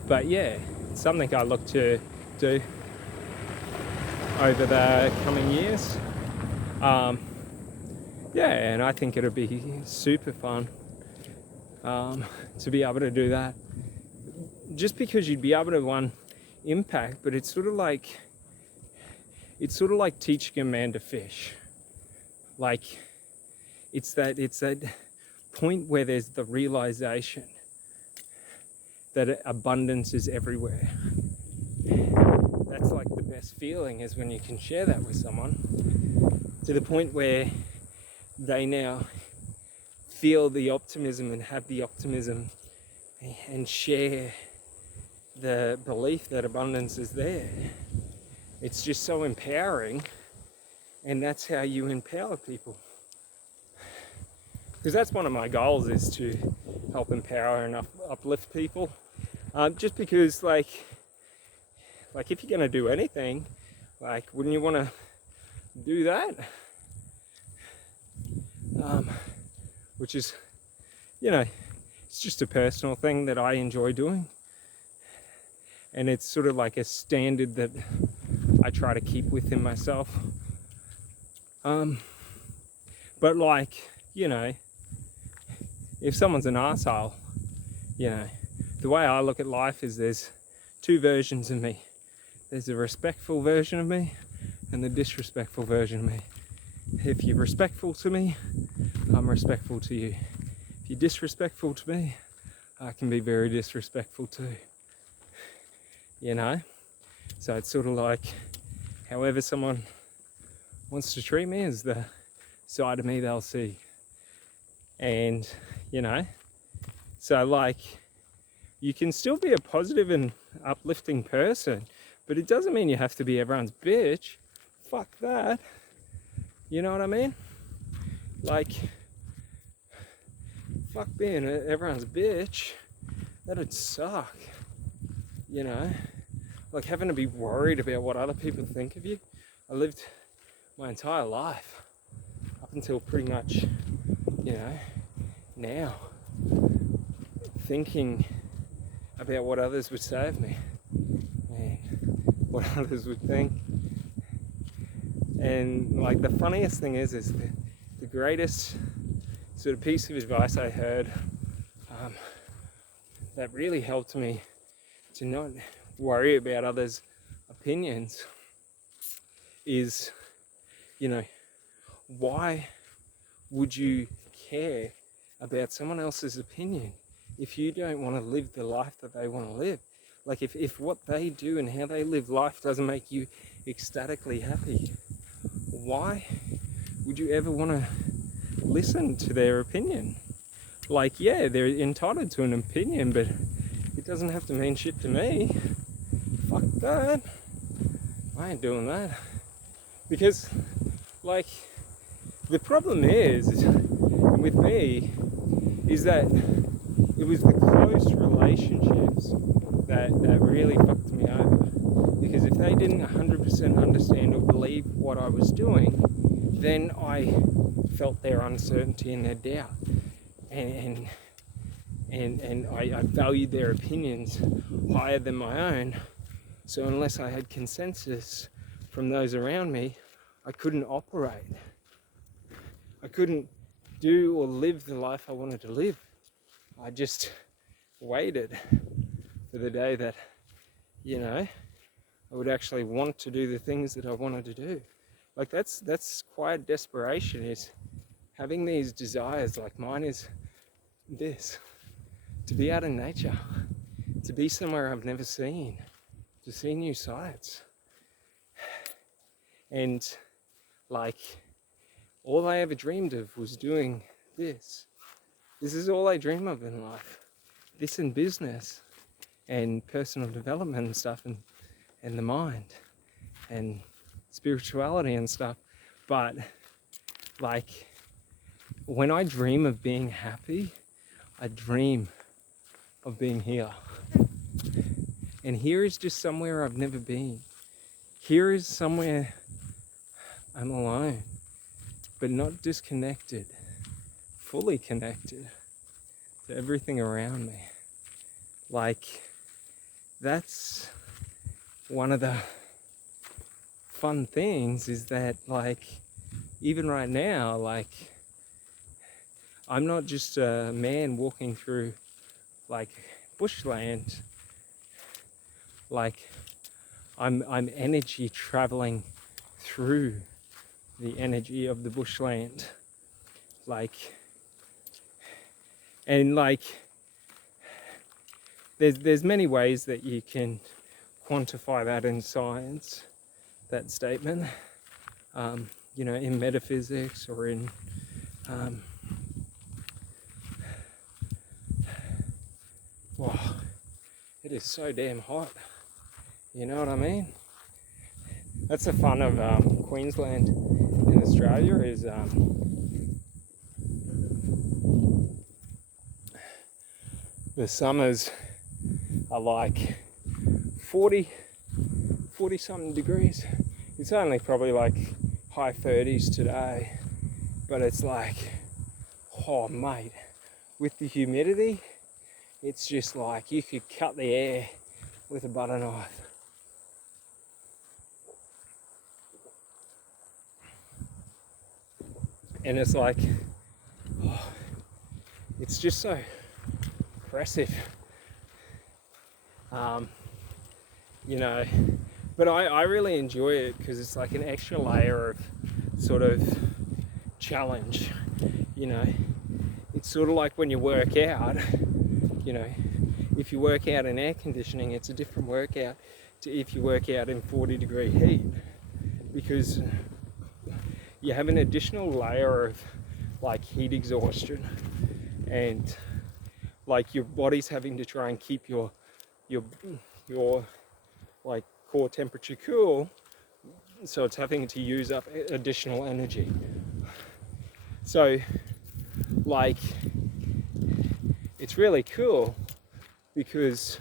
But yeah, it's something I look to do over the coming years. Yeah, and I think it'll be super fun to be able to do that. Just because you'd be able to impact, but it's sort of like teaching a man to fish. Like it's that point where there's the realization that abundance is everywhere. That's like the best feeling, is when you can share that with someone to the point where they now feel the optimism and have the optimism and share the belief that abundance is there. It's just so empowering, and that's how you empower people. Because that's one of my goals, is to help empower and uplift people. Just because, like if you're going to do anything, like, wouldn't you want to do that? Which is, you know, it's just a personal thing that I enjoy doing. And it's sort of like a standard that I try to keep within myself. But like, you know, if someone's an arsehole, you know, the way I look at life is there's two versions of me. There's the respectful version of me and the disrespectful version of me. If you're respectful to me, I'm respectful to you. If you're disrespectful to me, I can be very disrespectful too. You know? So it's sort of like, however someone wants to treat me is the side of me they'll see. And, you know, so like, you can still be a positive and uplifting person, but it doesn't mean you have to be everyone's bitch. Fuck that. You know what I mean? Like, fuck being everyone's bitch. That'd suck. You know? Like having to be worried about what other people think of you. I lived my entire life, up until pretty much, you know, now, thinking about what others would say of me and what others would think. And like the funniest thing is the greatest sort of piece of advice I heard that really helped me to not worry about others' opinions is, you know, why would you care about someone else's opinion if you don't want to live the life that they want to live? Like if what they do and how they live life doesn't make you ecstatically happy, why would you ever want to listen to their opinion? Like, yeah, they're entitled to an opinion, but it doesn't have to mean shit to me. Fuck that. I ain't doing that. Because, like, the problem is with me is that it was the close relationships that really fucked me over. Because if they didn't 100% understand or believe what I was doing, then I felt their uncertainty and their doubt. And I valued their opinions higher than my own. So unless I had consensus from those around me, I couldn't operate. I couldn't do or live the life I wanted to live. I just waited for the day that, I would actually want to do the things that I wanted to do. Like that's quiet desperation, is having these desires. Like mine is this, to be out in nature, to be somewhere I've never seen, to see new sights. And like all I ever dreamed of was doing this. This is all I dream of in life. This and business and personal development and stuff, and the mind and spirituality and stuff. But like when I dream of being happy, I dream of being here. And here is just somewhere I've never been. Here is somewhere I'm alone, but not disconnected, fully connected to everything around me. Like, that's one of the fun things, is that like, even right now, like, I'm not just a man walking through like bushland. Like, I'm energy traveling through the energy of the bushland. Like, and like, there's many ways that you can quantify that in science, that statement, in metaphysics or in wow, it is so damn hot. You know what I mean? That's the fun of Queensland in Australia, is the summers are like 40 something degrees. It's only probably like high 30s today, but it's like, oh mate, with the humidity, it's just like you could cut the air with a butter knife. And it's like, oh, it's just so oppressive. But I really enjoy it because it's like an extra layer of sort of challenge. It's sort of like when you work out, if you work out in air conditioning, it's a different workout to if you work out in 40-degree heat, because you have an additional layer of like heat exhaustion, and like your body's having to try and keep your like core temperature cool, so it's having to use up additional energy. So like, it's really cool because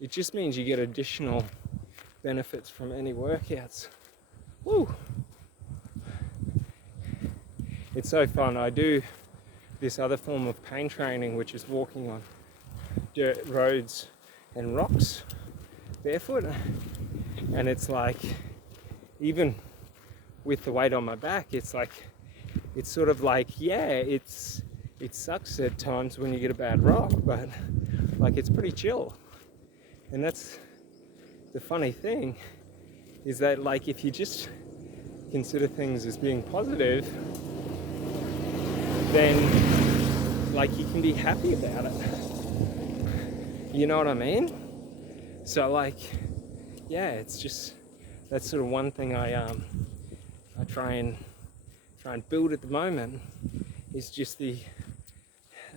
it just means you get additional benefits from any workouts. Woo! It's so fun. I do this other form of pain training, which is walking on dirt roads and rocks barefoot, and it's like, even with the weight on my back, it's like, it's sort of like, yeah, it sucks at times when you get a bad rock, but like, it's pretty chill. And that's the funny thing, is that like, if you just consider things as being positive, then like, you can be happy about it. You know what I mean? So like, yeah, it's just, that's sort of one thing I try and build at the moment, is just the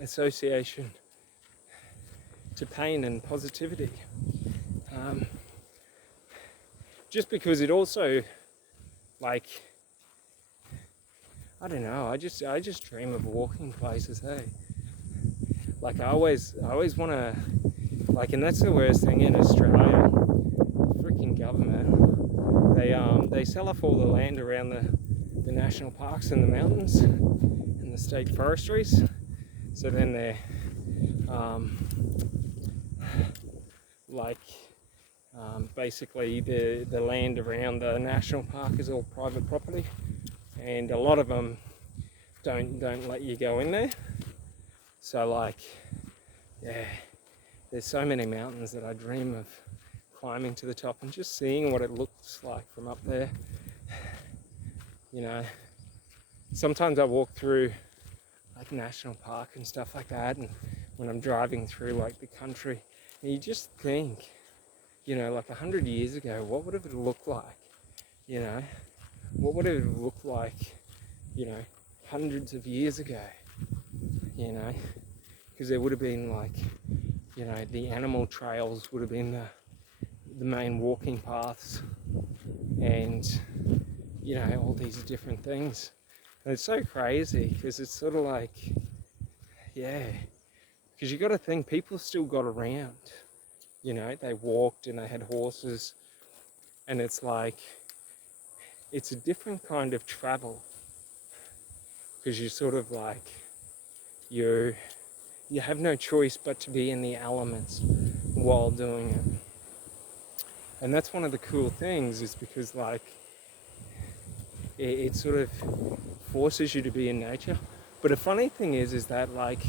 association to pain and positivity. Just because it also, like, I don't know, I just dream of walking places, hey. Like I always want to, like, and that's the worst thing in Australia. Freaking government, they sell off all the land around the national parks and the mountains and the state forestries. So then they're like basically the land around the national park is all private property, and a lot of them don't let you go in there. So like, yeah, there's so many mountains that I dream of climbing to the top and just seeing what it looks like from up there. You know, sometimes I walk through like national park and stuff like that, and when I'm driving through like the country, and you just think, you know, like 100 years ago, what would it look like? You know, what would it look like, you know, hundreds of years ago? You know, because there would have been like, you know, the animal trails would have been the main walking paths, and you know, all these different things. And it's so crazy because it's sort of like, yeah, because you got to think people still got around. You know, they walked and they had horses, and it's like, it's a different kind of travel, because you sort of like, you have no choice but to be in the elements while doing it. And that's one of the cool things, is because like it sort of forces you to be in nature. But a funny thing is that like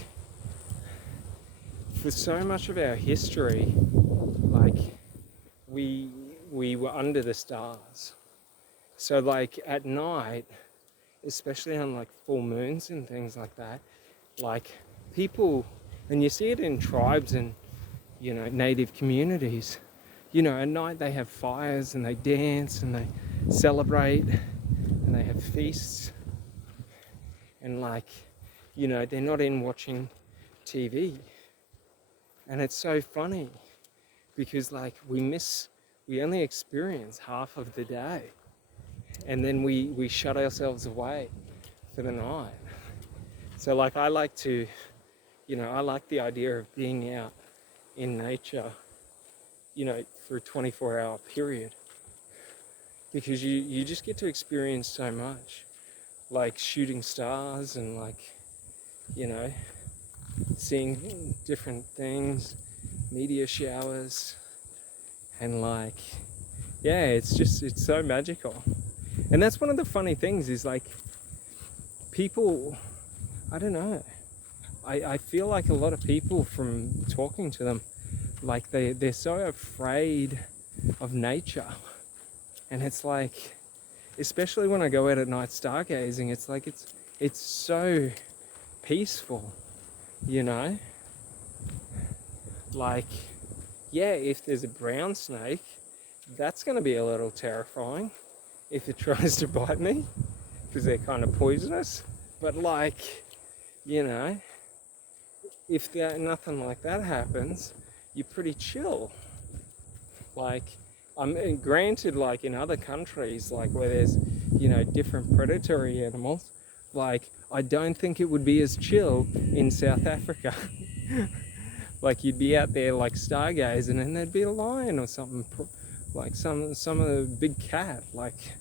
for so much of our history, like we were under the stars. So like at night, especially on like full moons and things like that, like people, and you see it in tribes and, you know, native communities, you know, at night they have fires and they dance and they celebrate and they have feasts, and like, you know, they're not in watching TV. And it's so funny because like we only experience half of the day, and then we shut ourselves away for the night. So like I like to, you know, I like the idea of being out in nature, you know, for a 24-hour period, because you just get to experience so much, like shooting stars and like, you know, seeing different things, meteor showers, and like, yeah, it's so magical. And that's one of the funny things is like people, I don't know, I feel like a lot of people, from talking to them, like they're so afraid of nature. And it's like, especially when I go out at night stargazing, it's like it's so peaceful, you know? Like, yeah, if there's a brown snake, that's going to be a little terrifying if it tries to bite me, because they're kind of poisonous. But like, you know, if nothing like that happens, you're pretty chill. Like, I'm granted, like in other countries, like where there's, you know, different predatory animals, like I don't think it would be as chill in South Africa. Like you'd be out there like stargazing and there'd be a lion or something, like some of the big cat like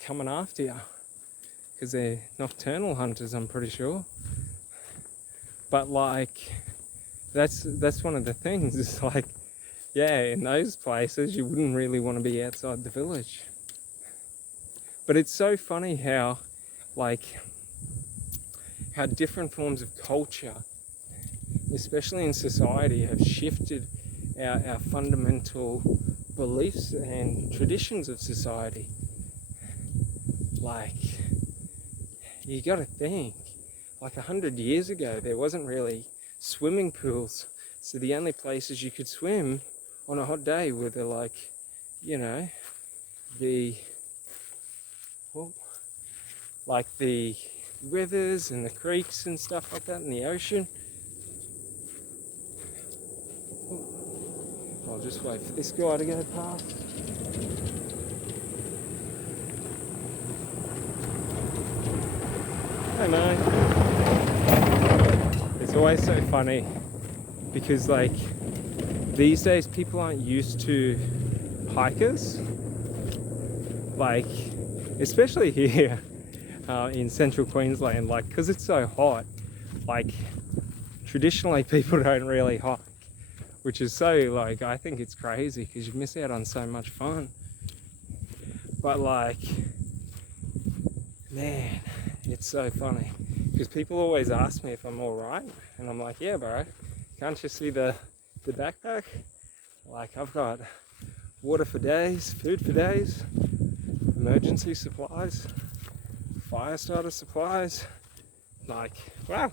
coming after you, because they're nocturnal hunters, I'm pretty sure. But like that's one of the things, is like, yeah, in those places you wouldn't really want to be outside the village. But it's so funny how different forms of culture, especially in society, have shifted our fundamental beliefs and traditions of society. Like, you got to think, like 100 years ago, there wasn't really swimming pools. So the only places you could swim on a hot day were the, like, you know, the rivers and the creeks and stuff like that in the ocean. I'll just wait for this guy to go past. don't know. It's always so funny because like these days people aren't used to hikers, like especially here in central Queensland, like because it's so hot, like traditionally people don't really hike, which is so like I think it's crazy because you miss out on so much fun. But like, man, it's so funny because people always ask me if I'm all right, and I'm like, yeah, bro, can't you see the backpack? Like, I've got water for days, food for days, emergency supplies, fire starter supplies. Like, wow,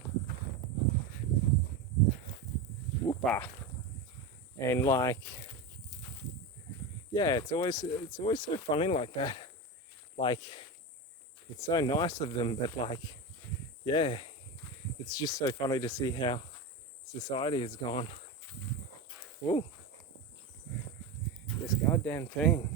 whoopah. And like, yeah, it's always so funny like that. Like, it's so nice of them, but like, yeah, it's just so funny to see how society has gone. Ooh, this goddamn thing.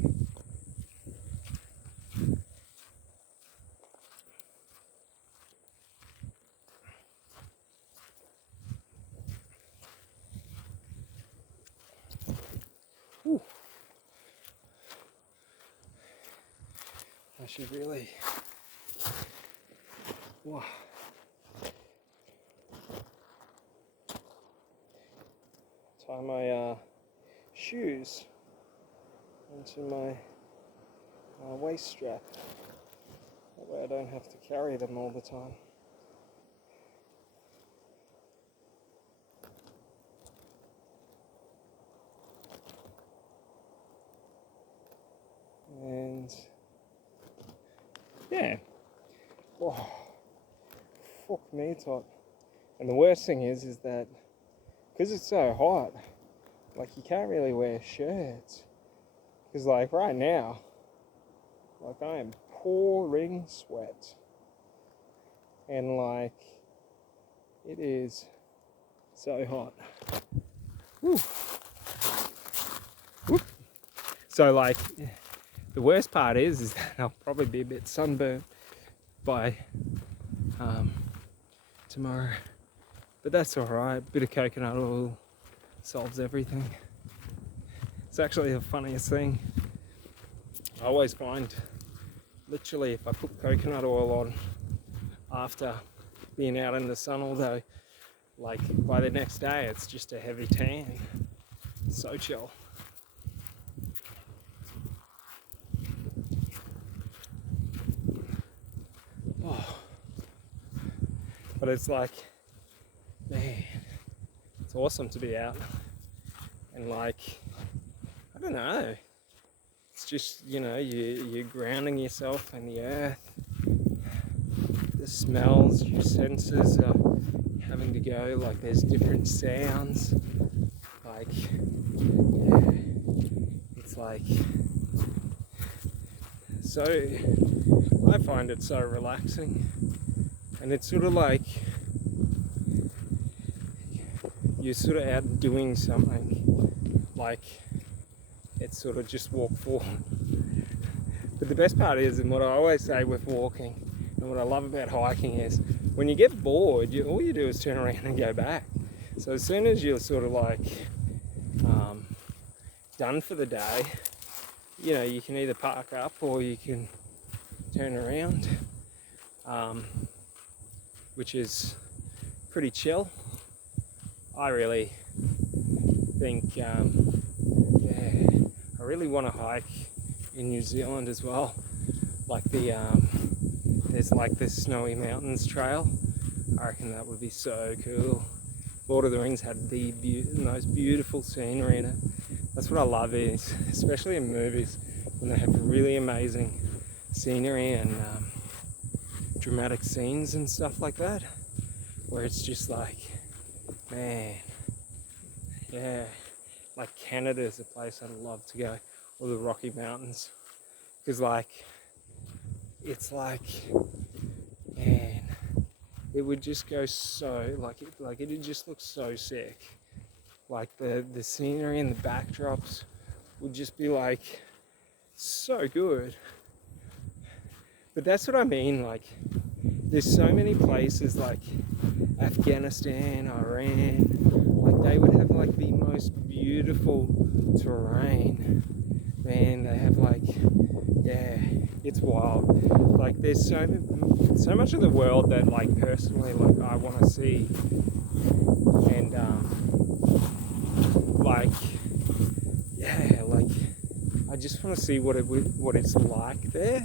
Ooh. I should really, wow. Tie my shoes into my waist strap. That way I don't have to carry them all the time. And yeah, oh, fuck me it's hot. And the worst thing is that because it's so hot, like you can't really wear shirts. Because like right now, like I am pouring sweat. And like, it is so hot. Woo. Woo. So like, the worst part is that I'll probably be a bit sunburned by tomorrow. But that's alright, bit of coconut oil solves everything. It's actually the funniest thing. I always find, literally, if I put coconut oil on after being out in the sun all day, like by the next day it's just a heavy tan. So chill. Oh. But it's like, man, it's awesome to be out. And like, I don't know, it's just, you know, you're grounding yourself in the earth. The smells, your senses are having to go, like there's different sounds. Like, yeah, it's like, so, I find it so relaxing. And it's sort of like, you're sort of out doing something, like it's sort of just walk forward. But the best part is, and what I always say with walking, and what I love about hiking is, when you get bored, all you do is turn around and go back. So as soon as you're sort of like done for the day, you know, you can either park up or you can turn around, which is pretty chill. I really think, yeah, I really want to hike in New Zealand as well. Like there's like this Snowy Mountains trail. I reckon that would be so cool. Lord of the Rings had the most beautiful scenery in it. That's what I love is, especially in movies, when they have really amazing scenery and dramatic scenes and stuff like that, where it's just like, man, yeah, like Canada's a place I'd love to go, or the Rocky Mountains, because like, it's like, man, it would just go so, like it'd just look so sick. Like the scenery and the backdrops would just be like so good. But that's what I mean, like there's so many places like Afghanistan, Iran, like they would have like the most beautiful terrain. Man, they have like, yeah, it's wild. Like there's so much of the world that like personally like I want to see, and like, yeah, like I just want to see what it's like there,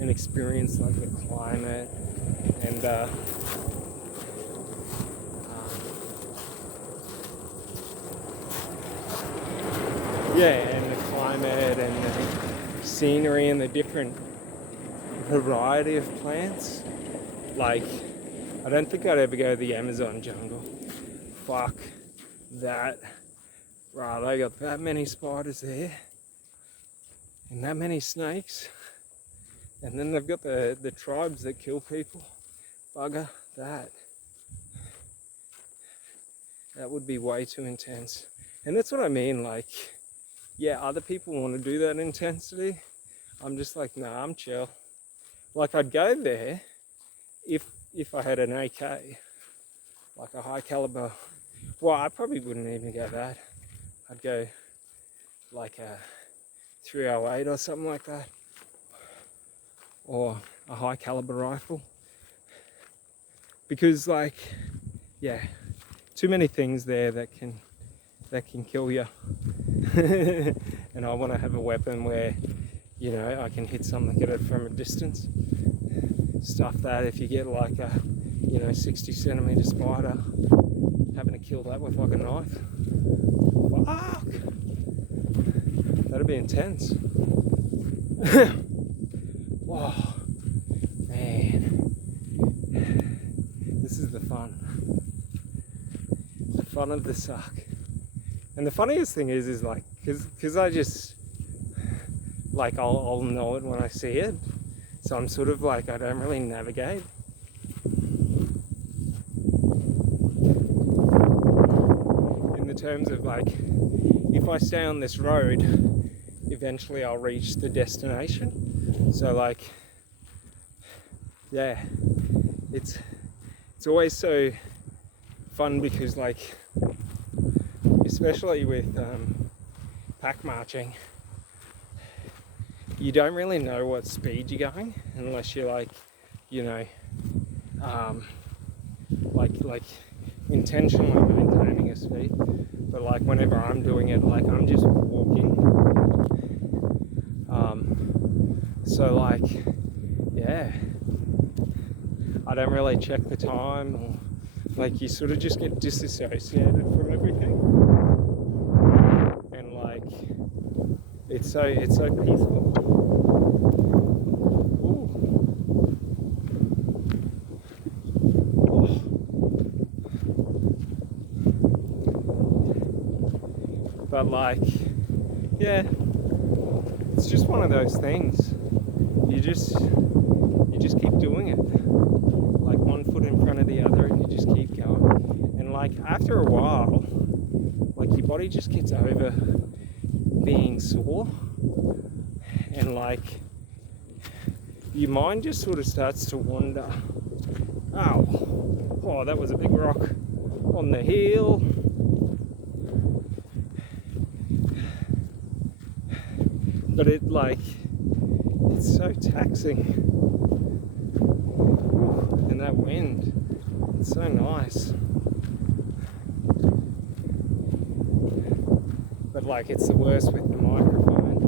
and experience like the climate and yeah, and the climate and the scenery and the different variety of plants. Like, I don't think I'd ever go to the Amazon jungle. Fuck that. Right, they got that many spiders there and that many snakes, and then they've got the tribes that kill people. Bugger that. That would be way too intense. And that's what I mean, like, yeah, other people want to do that intensity. I'm just like, nah, I'm chill. Like, I'd go there if I had an AK, like a high caliber. Well, I probably wouldn't even go that. I'd go like a 308 or something like that, or a high caliber rifle. Because, like, yeah, too many things there that can kill you. And I want to have a weapon where, you know, I can hit something at it from a distance. Stuff that if you get like a, you know, 60 centimeter spider, having to kill that with like a knife. Fuck! That'd be intense. Whoa, man. This is the fun. The fun of the suck. And the funniest thing is like, cause I just, like, I'll know it when I see it. So I'm sort of like, I don't really navigate. In the terms of like, if I stay on this road, eventually I'll reach the destination. So like, yeah, it's always so fun because like, especially with pack marching, you don't really know what speed you're going unless you're like, you know, like intentionally maintaining a speed. But like whenever I'm doing it, like I'm just walking. So like, yeah, I don't really check the time, or like you sort of just get disassociated from everything. And like, it's so peaceful. But like, yeah, it's just one of those things. You just keep doing it, like one foot in front of the other, and you just keep going. And like after a while, like your body just gets over being sore, and like your mind just sort of starts to wander. Oh, that was a big rock on the hill. But it like, it's so taxing. And that wind, it's so nice. But like, it's the worst with the microphone.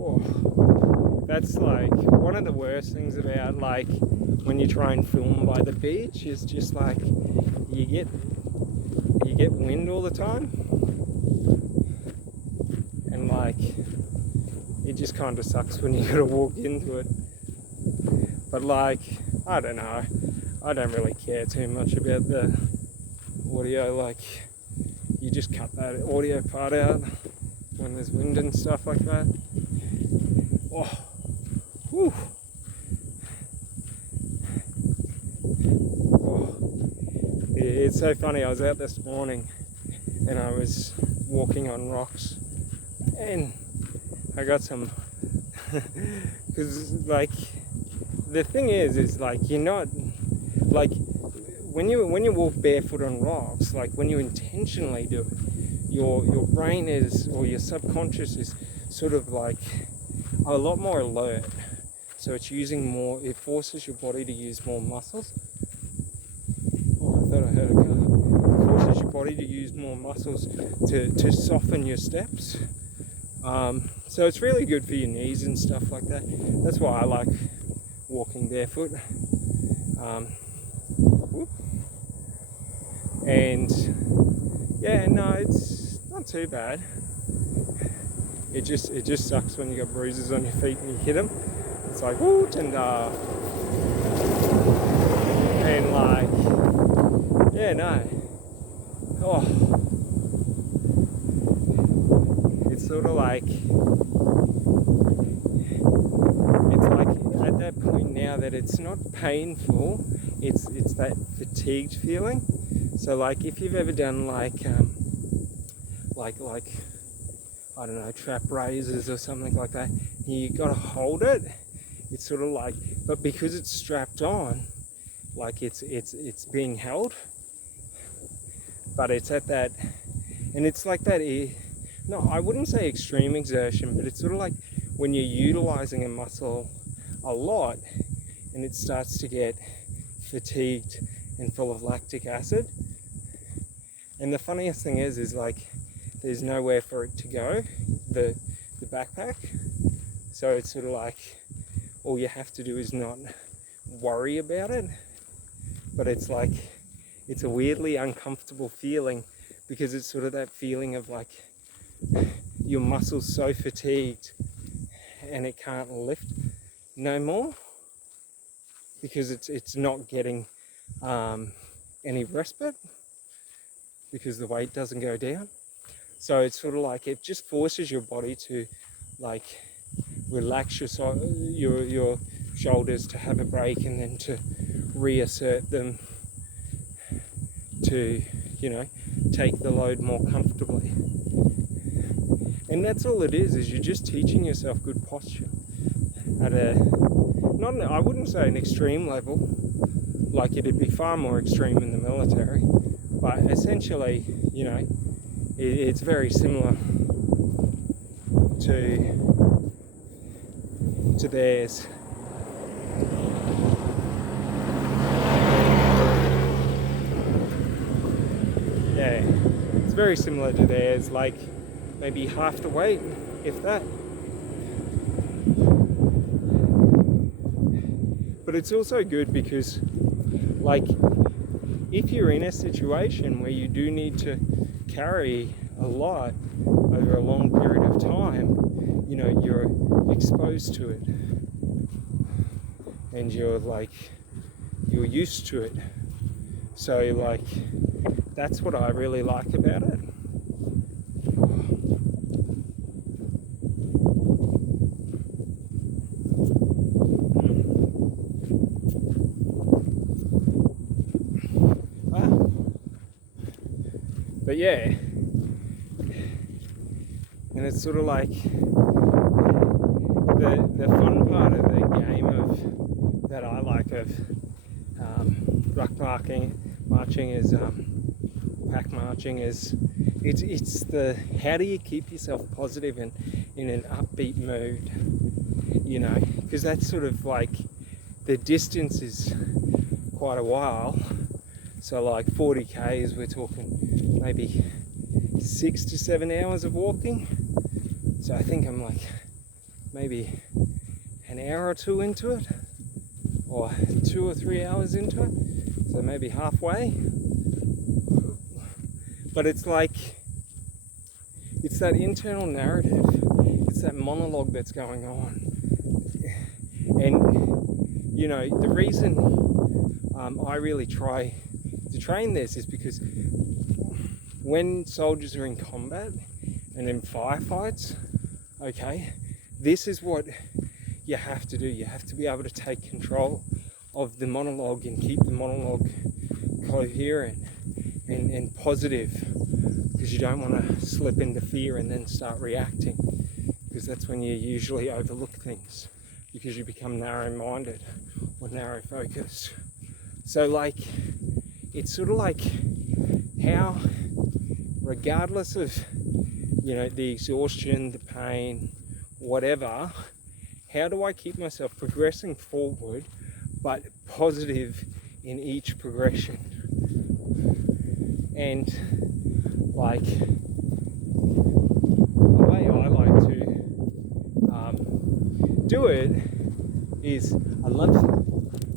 Oh, that's like one of the worst things about like when you try and film by the beach is just like, you get wind all the time, and like it just kind of sucks when you gotta walk into it. But like, I don't know, I don't really care too much about the audio. Like, you just cut that audio part out when there's wind and stuff like that. Oh, whew. It's so funny, I was out this morning and I was walking on rocks, And I got some, because like the thing is like you're not like when you walk barefoot on rocks, like when you intentionally do it, your brain is, or your subconscious is sort of like a lot more alert. So it's using more, it forces your body to use more muscles. Oh, I thought I heard a car. It forces your body to use more muscles to soften your steps. So it's really good for your knees and stuff like that. That's why I like walking barefoot. And yeah, no, it's not too bad. It just sucks when you got bruises on your feet and you hit them. It's like, woo, tanda. And like, yeah, no. Oh. It's sort of like, at that point now that it's not painful, it's that fatigued feeling. So like if you've ever done like I don't know, trap raises or something like that, you gotta hold it. It's sort of like, but because it's strapped on, like it's being held, but it's at that, and it's like that. No, I wouldn't say extreme exertion, but it's sort of like when you're utilizing a muscle a lot, and it starts to get fatigued and full of lactic acid. And the funniest thing is like there's nowhere for it to go, the backpack. So it's sort of like all you have to do is not worry about it. But it's like, it's a weirdly uncomfortable feeling, because it's sort of that feeling of like your muscle's so fatigued and it can't lift no more, because it's not getting any respite, because the weight doesn't go down. So it's sort of like it just forces your body to like relax your shoulders, to have a break, and then to reassert them to, you know, take the load more comfortably. And that's all it is you're just teaching yourself good posture at a, not, I wouldn't say an extreme level, like it'd be far more extreme in the military, but essentially, you know, it's very similar to theirs. Yeah, it's very similar to theirs, like maybe half the weight, if that. But it's also good because, like, if you're in a situation where you do need to carry a lot over a long period of time, you know, you're exposed to it and you're used to it. So like, that's what I really like about it. But yeah, and it's sort of like the fun part of the game that I like of ruck marching is pack marching is it's the, how do you keep yourself positive and in an upbeat mood, you know, because that's sort of like, the distance is quite a while. So like 40 k's, we're talking maybe 6 to 7 hours of walking. So I think I'm like maybe an hour or two into it, or 2 or 3 hours into it. So maybe halfway. But it's like, it's that internal narrative, it's that monologue that's going on. And you know, the reason I really try to train this is because when soldiers are in combat and in firefights, okay, this is what you have to do. You have to be able to take control of the monologue and keep the monologue coherent and positive, because you don't want to slip into fear and then start reacting, because that's when you usually overlook things, because you become narrow-minded or narrow-focused. So like, it's sort of like how, regardless of, you know, the exhaustion, the pain, whatever, how do I keep myself progressing forward but positive in each progression? And like, the way I like to do it is, I love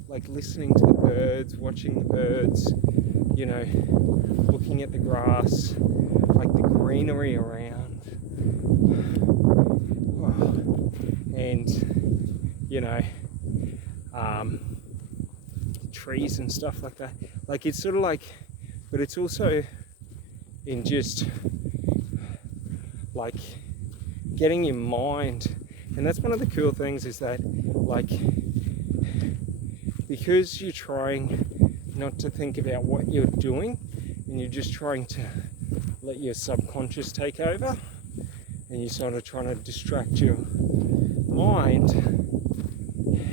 like listening to the birds, watching the birds, you know, looking at the grass, like the greenery around, and you know, trees and stuff like that. Like, it's sort of like, but it's also in just like getting your mind. And that's one of the cool things, is that like, because you're trying not to think about what you're doing, and you're just trying to let your subconscious take over, and you're sort of trying to distract your mind,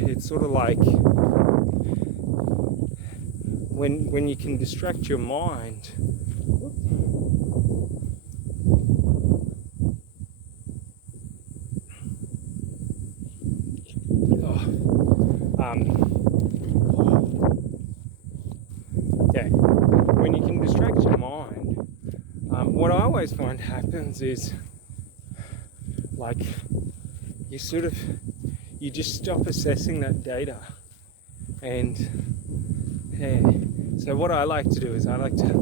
it's sort of like when you can distract your mind, when you can distract your mind, what I always find happens is, like, you just stop assessing that data. And so what I like to do is, I like to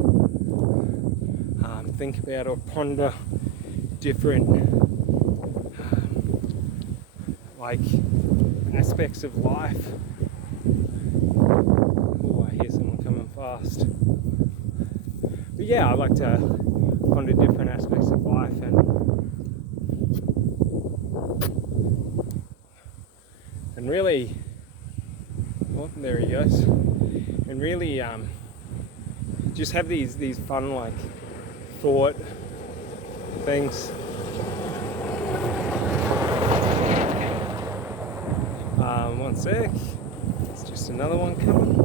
think about or ponder different like aspects of life. Oh, I hear someone coming fast. But yeah, I like to ponder different aspects of life, and really, oh, there he goes, and really just have these fun, like, thought things. One sec, it's just another one coming.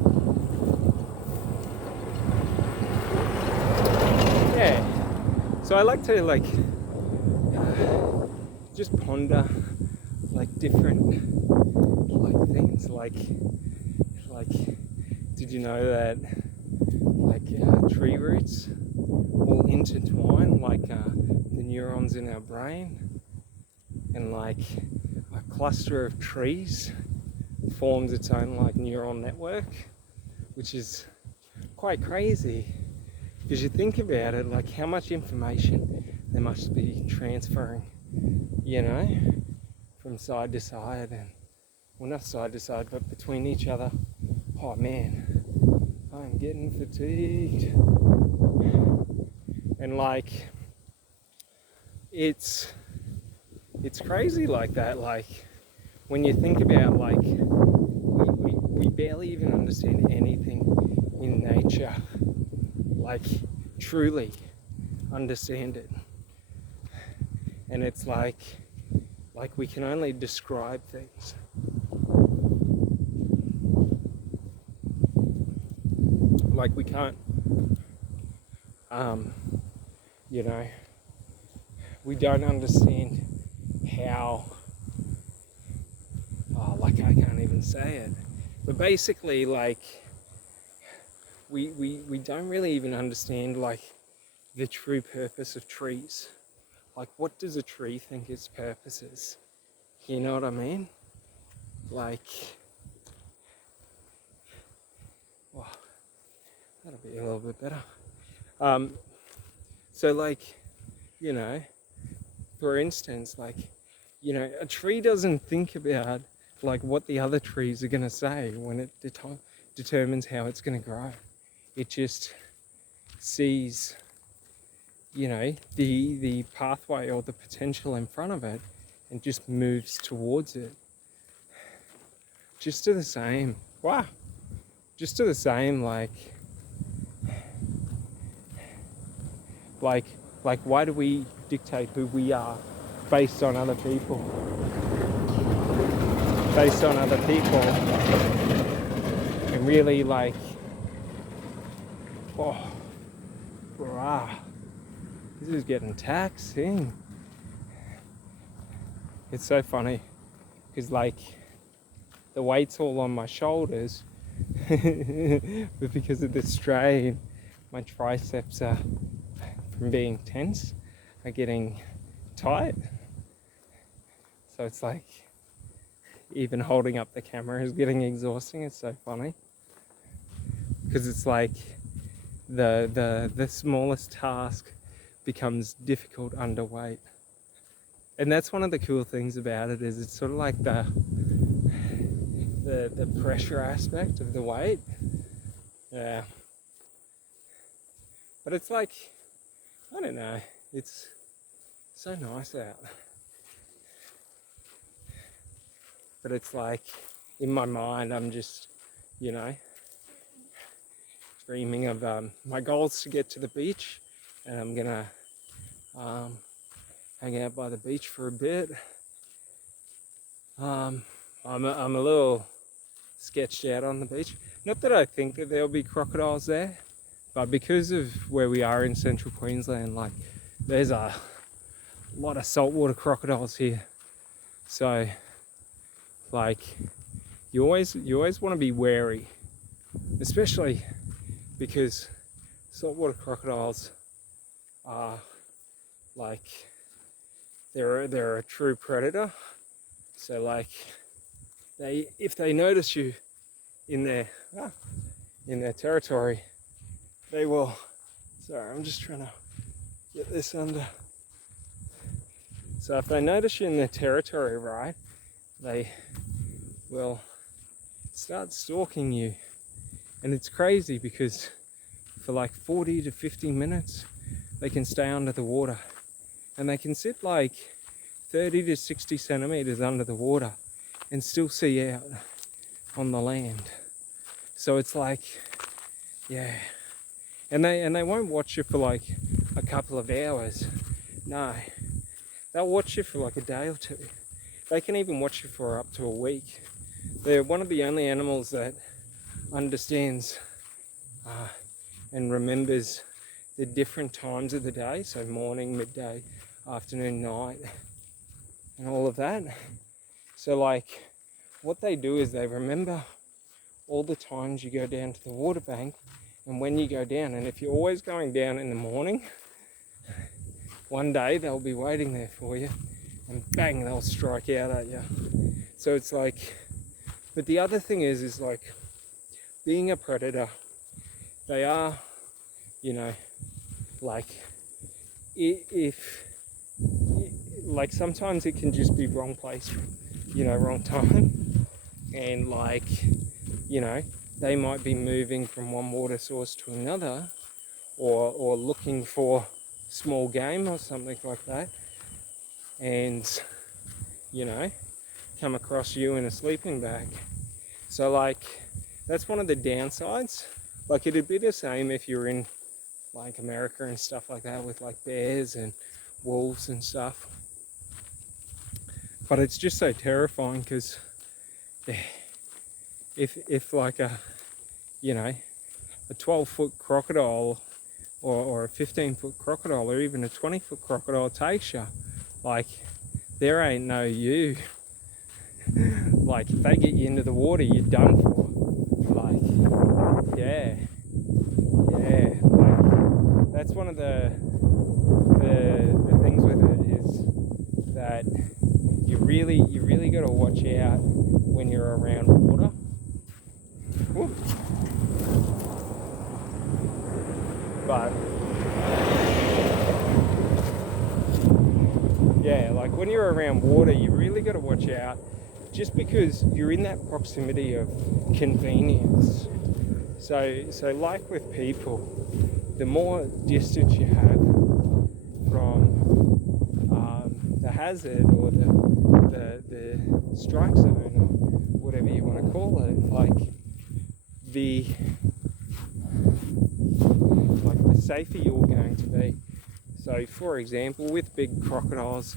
Yeah, so I like to, like, just ponder, like, different, like, things, like did you know that, like, tree roots all intertwine, like the neurons in our brain, and like a cluster of trees forms its own, like, neural network, which is quite crazy, because you think about it, like, how much information they must be transferring, you know, from side to side, and, well, not side to side, but between each other. Oh man, I'm getting fatigued. And like, it's crazy like that. Like, when you think about, like, we barely even understand anything in nature, like, truly understand it. And it's like we can only describe things. Like, we can't, you know, we don't understand how, like, I can't even say it, but basically, like, we don't really even understand, like, the true purpose of trees. Like, what does a tree think its purpose is? You know what I mean? Like, wow, that'll be a little bit better. So, like, you know, for instance, like, you know, a tree doesn't think about, like, what the other trees are going to say when it determines how it's going to grow. It just sees, you know, the pathway or the potential in front of it, and just moves towards it. Just to the same, wow, just to the same, like Like, why do we dictate who we are based on other people? Based on other people. And really, like, oh, rah, this is getting taxing. It's so funny because, like, the weight's all on my shoulders, but because of the strain, my triceps are, from being tense, are getting tight. So it's like, even holding up the camera is getting exhausting. It's so funny because it's like the smallest task becomes difficult under weight. And that's one of the cool things about it, is it's sort of like the pressure aspect of the weight. Yeah. But it's like, I don't know, it's so nice out. But it's like, in my mind, I'm just, you know, dreaming of my goals to get to the beach, and I'm gonna hang out by the beach for a bit. I'm a little sketched out on the beach. Not that I think that there'll be crocodiles there, but because of where we are in central Queensland, like, there's a lot of saltwater crocodiles here. So, like, you always want to be wary, especially because saltwater crocodiles are, like, they're a true predator. So, like, if they notice you in their territory, they will. Sorry, I'm just trying to get this under. So if they notice you in their territory, right, they will start stalking you. And it's crazy because for like 40 to 50 minutes, they can stay under the water. And they can sit like 30 to 60 centimeters under the water and still see out on the land. So it's like, yeah. And they won't watch you for like a couple of hours. No. They'll watch you for like a day or two. They can even watch you for up to a week. They're one of the only animals that understands and remembers the different times of the day. So morning, midday, afternoon, night, and all of that. So like, what they do is they remember all the times you go down to the water bank and when you go down. And if you're always going down in the morning, one day they'll be waiting there for you and bang, they'll strike out at you. So it's like, but the other thing is like, being a predator, they are, you know, like, if like, sometimes it can just be wrong place, you know, wrong time. And like, you know, they might be moving from one water source to another, or looking for small game or something like that, and, you know, come across you in a sleeping bag. So like, that's one of the downsides. Like, it'd be the same if you're in like America and stuff like that, with like bears and wolves and stuff. But it's just so terrifying because, yeah, if like a, you know, a 12-foot crocodile or a 15-foot crocodile or even a 20-foot crocodile takes you, like, there ain't no you. Like, if they get you into the water, you're done for. Like, yeah, like, that's one of the things with it, is that you really got to watch out when you're around water. Whoop. But yeah, like, when you're around water, you really got to watch out, just because you're in that proximity of convenience. So like with people, the more distance you have from the hazard or the strike zone, or whatever you want to call it, like the safer you're going to be. So for example, with big crocodiles,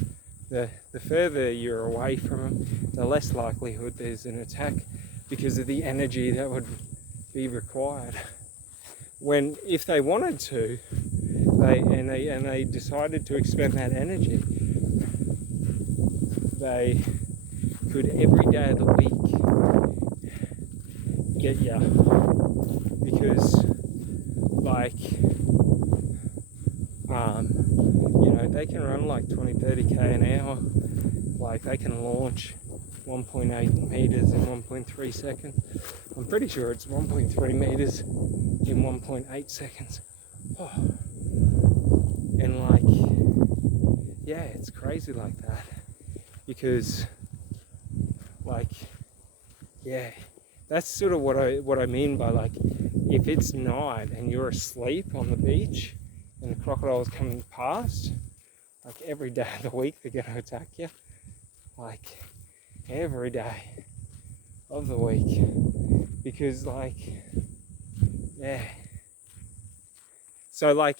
the further you're away from them, the less likelihood there's an attack because of the energy that would be required. When if they wanted to, they decided to expend that energy, they could every day of the week get you, because like they can run like 20-30k an hour. Like they can launch 1.8 meters in 1.3 seconds. I'm pretty sure it's 1.3 meters in 1.8 seconds. Oh. And like, yeah, it's crazy like that, because like, yeah, that's sort of what I mean by like, if it's night and you're asleep on the beach and the crocodile's coming past, like every day of the week they're going to attack you. Like every day of the week, because like, yeah. So like,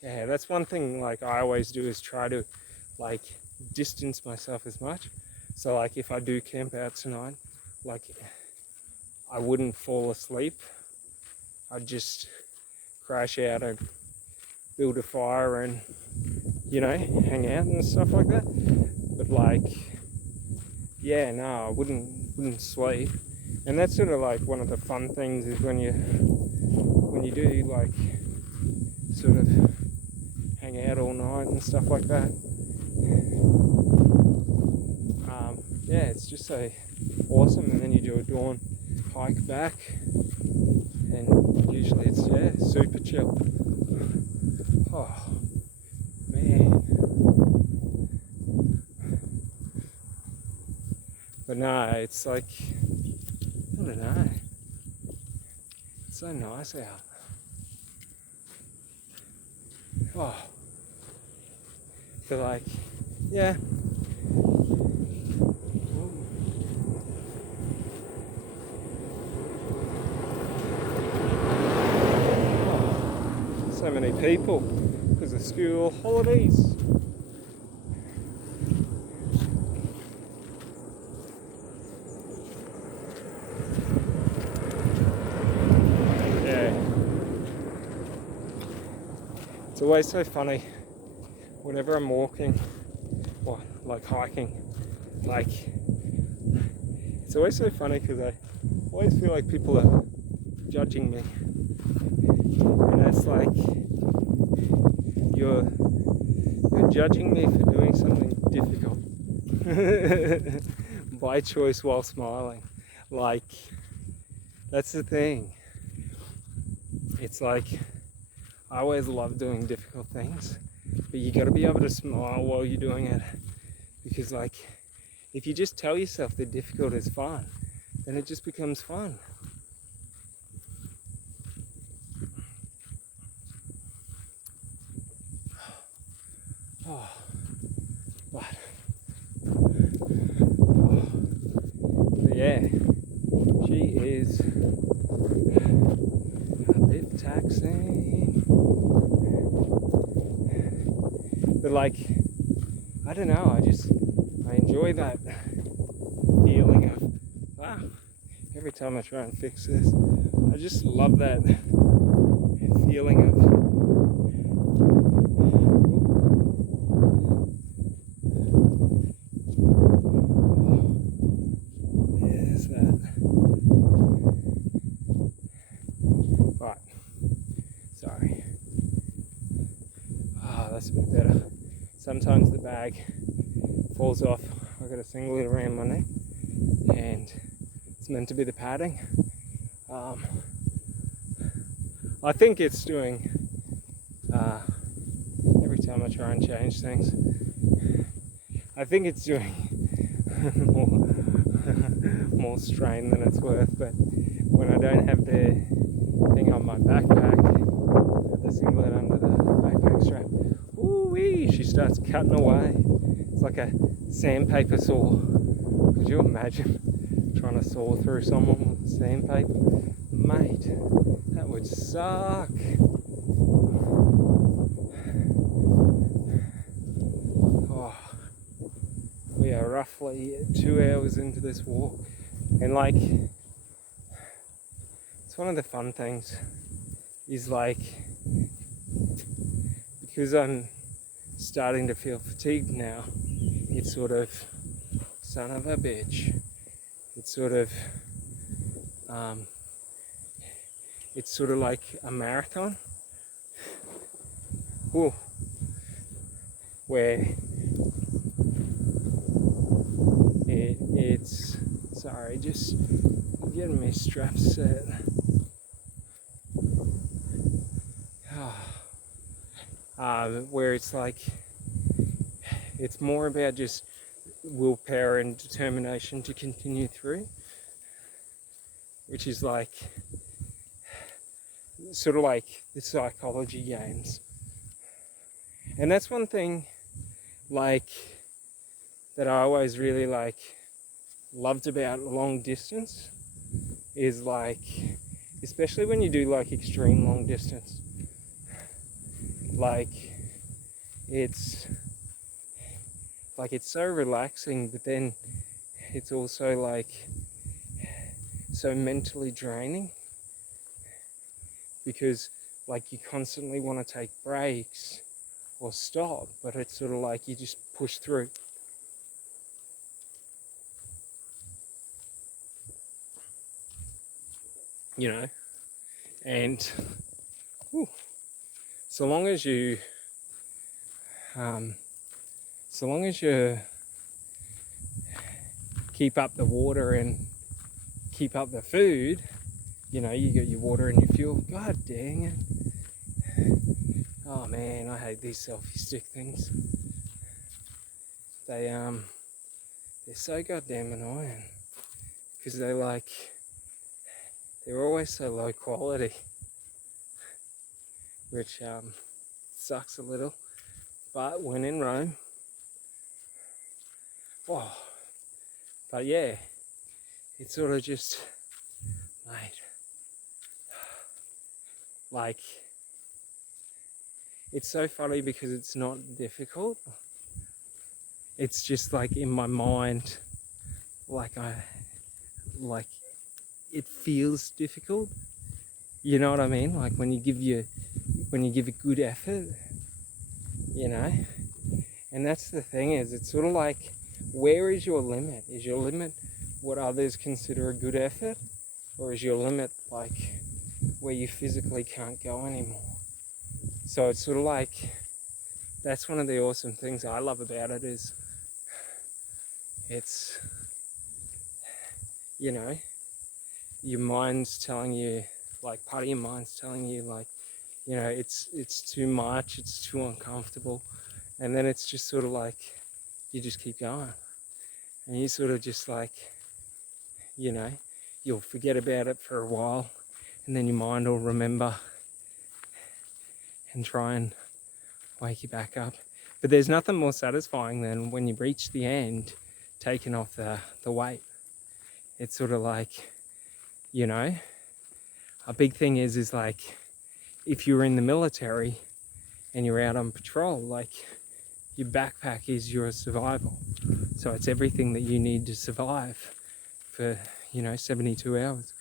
yeah, that's one thing like I always do, is try to like distance myself as much. So like if I do camp out tonight, like I wouldn't fall asleep. I'd just crash out and build a fire and, hang out and stuff like that. But like, yeah, no, I wouldn't sleep. And that's sort of like one of the fun things, is when you do like sort of hang out all night and stuff like that. Yeah, it's just so awesome. And then you do a dawn hike back, and usually it's super chill. Oh man. But no, it's like, I don't know, it's so nice out. Oh, but like, yeah. Oh, so many people because of school holidays. It's always so funny whenever I'm walking or like hiking, like it's always so funny because I always feel like people are judging me, and it's like you're judging me for doing something difficult by choice while smiling. Like, that's the thing. It's like, I always love doing difficult things, but you got to be able to smile while you're doing it, because like, if you just tell yourself that difficult is fun, then it just becomes fun. Oh, but yeah, she is a bit taxing. But like, I don't know, I enjoy that feeling of, wow, every time I try and fix this, I just love that feeling of, there's that. Right, sorry. That's a bit better. Sometimes the bag falls off. I've got a singlet around my neck, and it's meant to be the padding. I think it's doing, every time I try and change things, I think it's doing more strain than it's worth. But when I don't have the thing on my backpack, the singlet under the backpack strap, ooh-wee, she starts cutting away. It's like a sandpaper saw. Could you imagine trying to saw through someone with sandpaper? Mate, that would suck. roughly 2 hours into this walk, and like, it's one of the fun things is like, because I'm starting to feel fatigued now, it's sort of, son of a bitch, it's sort of like a marathon. Ooh, where it's sorry, just getting my straps set. Where it's like, it's more about just willpower and determination to continue through, which is like sort of like the psychology games. And that's one thing like that I always really like loved about long distance, is like, especially when you do like extreme long distance, like it's so relaxing, but then it's also like so mentally draining, because like you constantly want to take breaks or stop, but it's sort of like you just push through. You know, and so long as you keep up the water and keep up the food, you know, you get your water and your fuel. God dang it. Oh man, I hate these selfie stick things. They're so goddamn annoying, because they're always so low quality, which sucks a little. But when in Rome, oh, but yeah, it's sort of just, mate, like, it's so funny because it's not difficult. It's just like in my mind, like it feels difficult. You know what I mean? Like when you give a good effort, you know. And that's the thing, is it's sort of like, where is your limit? Is your limit what others consider a good effort, or is your limit like where you physically can't go anymore? So it's sort of like, that's one of the awesome things I love about it, is it's, you know, your mind's telling you, like part of your mind's telling you like, you know, it's too much, it's too uncomfortable, and then it's just sort of like, you just keep going, and you sort of just like, you know, you'll forget about it for a while, and then your mind will remember and try and wake you back up. But there's nothing more satisfying than when you reach the end, taking off the weight. It's sort of like, you know, a big thing is like, if you're in the military and you're out on patrol, like your backpack is your survival. So it's everything that you need to survive for, you know, 72 hours.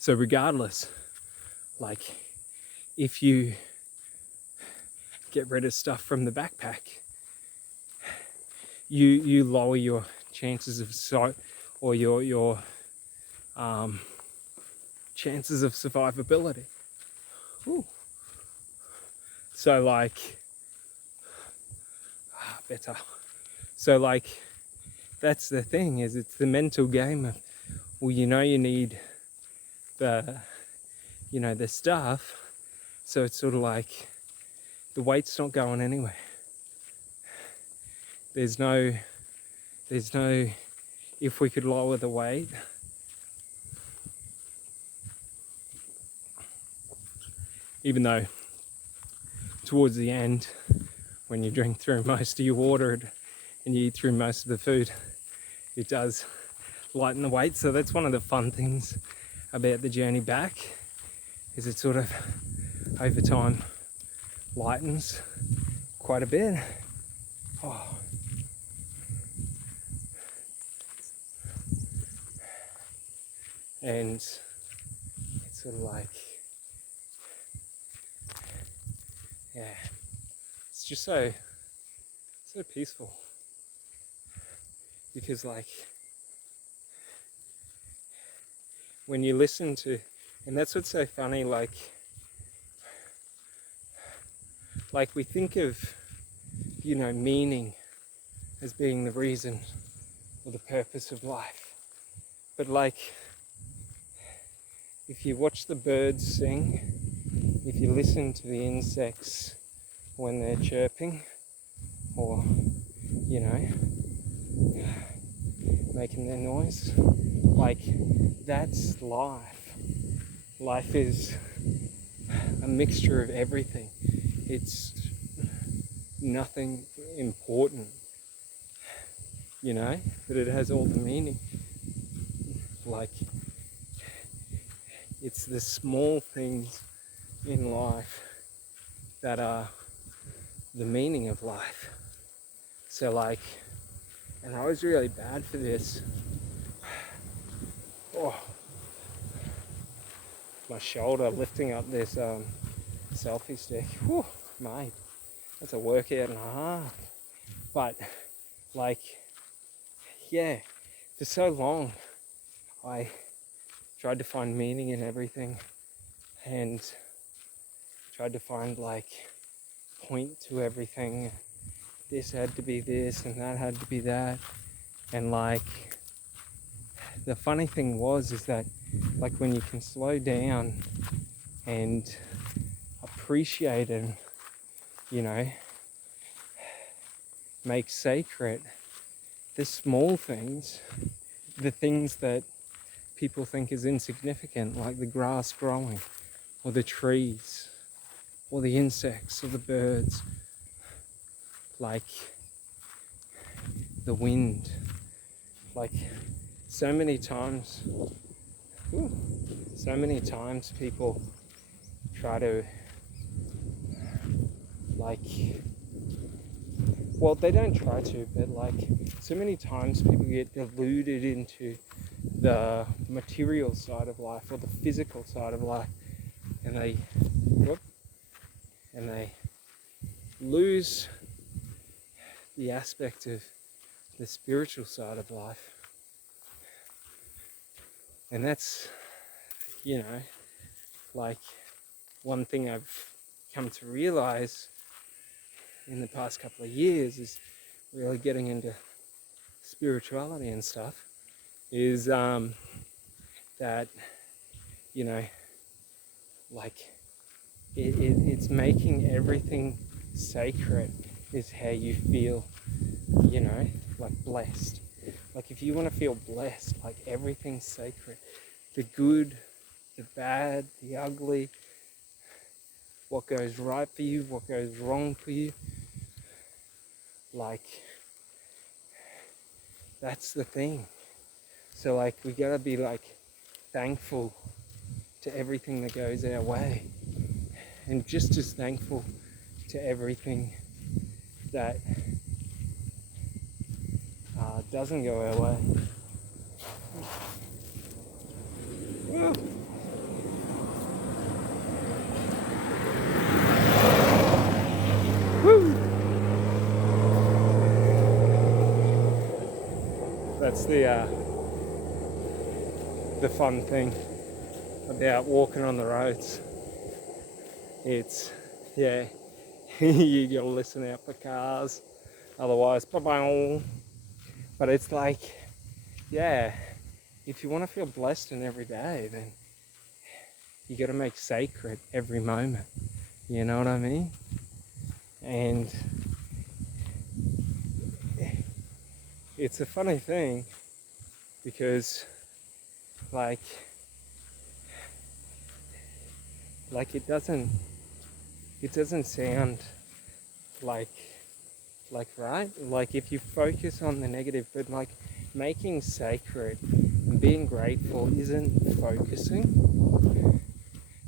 So regardless, like if you get rid of stuff from the backpack, you lower your chances of or your chances of survivability. Ooh. So like, better. So like, that's the thing, is it's the mental game of, well, you know, you need the stuff, so it's sort of like, the weight's not going anywhere. There's no, if we could lower the weight, even though towards the end, when you drink through most of your water and you eat through most of the food, it does lighten the weight. So that's one of the fun things about the journey back, is it sort of over time lightens quite a bit. Oh. And it's sort of like, yeah, it's just so peaceful, because like when you listen to, and that's what's so funny, like we think of, you know, meaning as being the reason or the purpose of life, but like if you watch the birds sing, if you listen to the insects when they're chirping, or, you know, making their noise, like that's life. Life is a mixture of everything. It's nothing important, you know, but it has all the meaning. Like, it's the small things in life that are the meaning of life. So like, and I was really bad for this. Oh, my shoulder lifting up this selfie stick. Whew, mate, that's a workout and a half. But like, yeah, for so long I tried to find meaning in everything and tried to find like point to everything. This had to be this and that had to be that. And like, the funny thing is that like when you can slow down and appreciate and, you know, make sacred the small things, the things that people think is insignificant, like the grass growing, or the trees, or the insects, or the birds, like the wind. Like so many times people try to, like, well, they don't try to, but like so many times people get deluded into the material side of life or the physical side of life, and they lose the aspect of the spiritual side of life. And that's, you know, like one thing I've come to realize in the past couple of years is really getting into spirituality and stuff is that, you know, like it's making everything sacred is how you feel, you know, like blessed. Like if you want to feel blessed, like everything's sacred. The good, the bad, the ugly, what goes right for you, what goes wrong for you. Like, that's the thing. So like we gotta be like thankful to everything that goes our way, and just as thankful to everything that doesn't go our way. Woo. Woo. That's the fun thing about walking on the roads. It's, yeah, you gotta listen out for cars, otherwise bye-bye. But it's like, yeah, if you want to feel blessed in every day, then you gotta make sacred every moment, you know what I mean? And it's a funny thing because like it doesn't sound like right, like if you focus on the negative, but like making sacred and being grateful isn't focusing.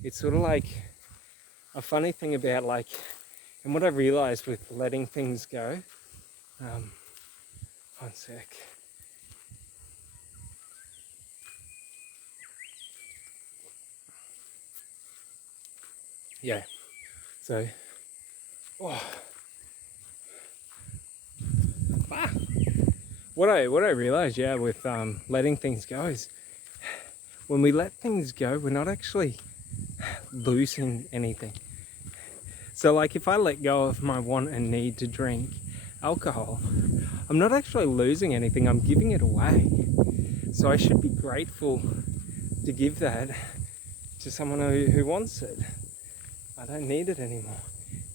It's sort of like a funny thing about like And what I realized with letting things go, one sec. Yeah, so, what I realized, yeah, with letting things go is when we let things go, we're not actually losing anything. So like if I let go of my want and need to drink alcohol, I'm not actually losing anything, I'm giving it away. So I should be grateful to give that to someone who wants it. I don't need it anymore.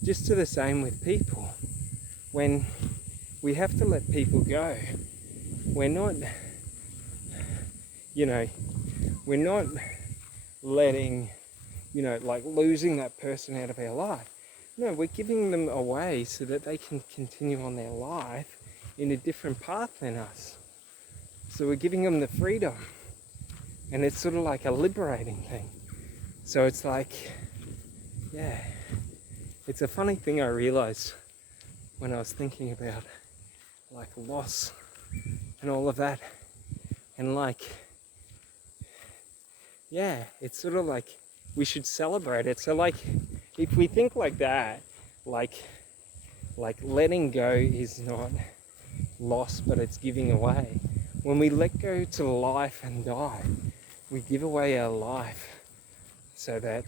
Just to the same with people. When we have to let people go, we're not, we're not letting, like losing that person out of our life. No, we're giving them away so that they can continue on their life in a different path than us. So we're giving them the freedom. And it's sort of like a liberating thing. So it's like, yeah, it's a funny thing I realized when I was thinking about like loss and all of that. And like, yeah, it's sort of like we should celebrate it. So like, if we think like that, like letting go is not loss, but it's giving away. When we let go to life and die, we give away our life so that,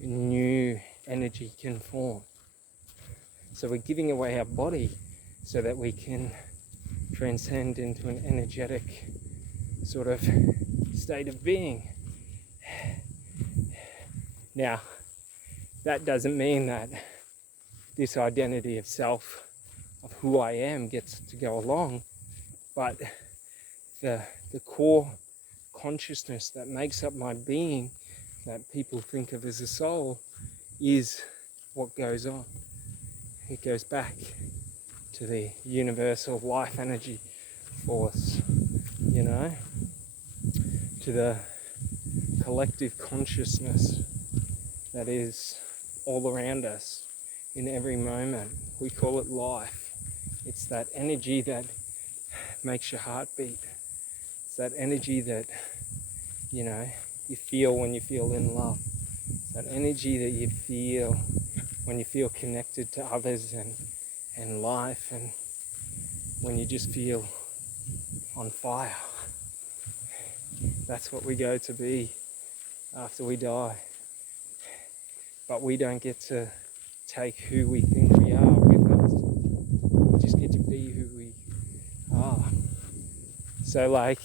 new energy can form. So we're giving away our body so that we can transcend into an energetic sort of state of being. Now, that doesn't mean that this identity of self, of who I am, gets to go along, but the core consciousness that makes up my being, that people think of as a soul, is what goes on. It goes back to the universal life energy force, to the collective consciousness that is all around us in every moment. We call it life. It's that energy that makes your heart beat. It's that energy that, you feel when you feel in love. It's that energy that you feel when you feel connected to others and life, and when you just feel on fire. That's what we go to be after we die. But we don't get to take who we think we are with us. We just get to be who we are. So like,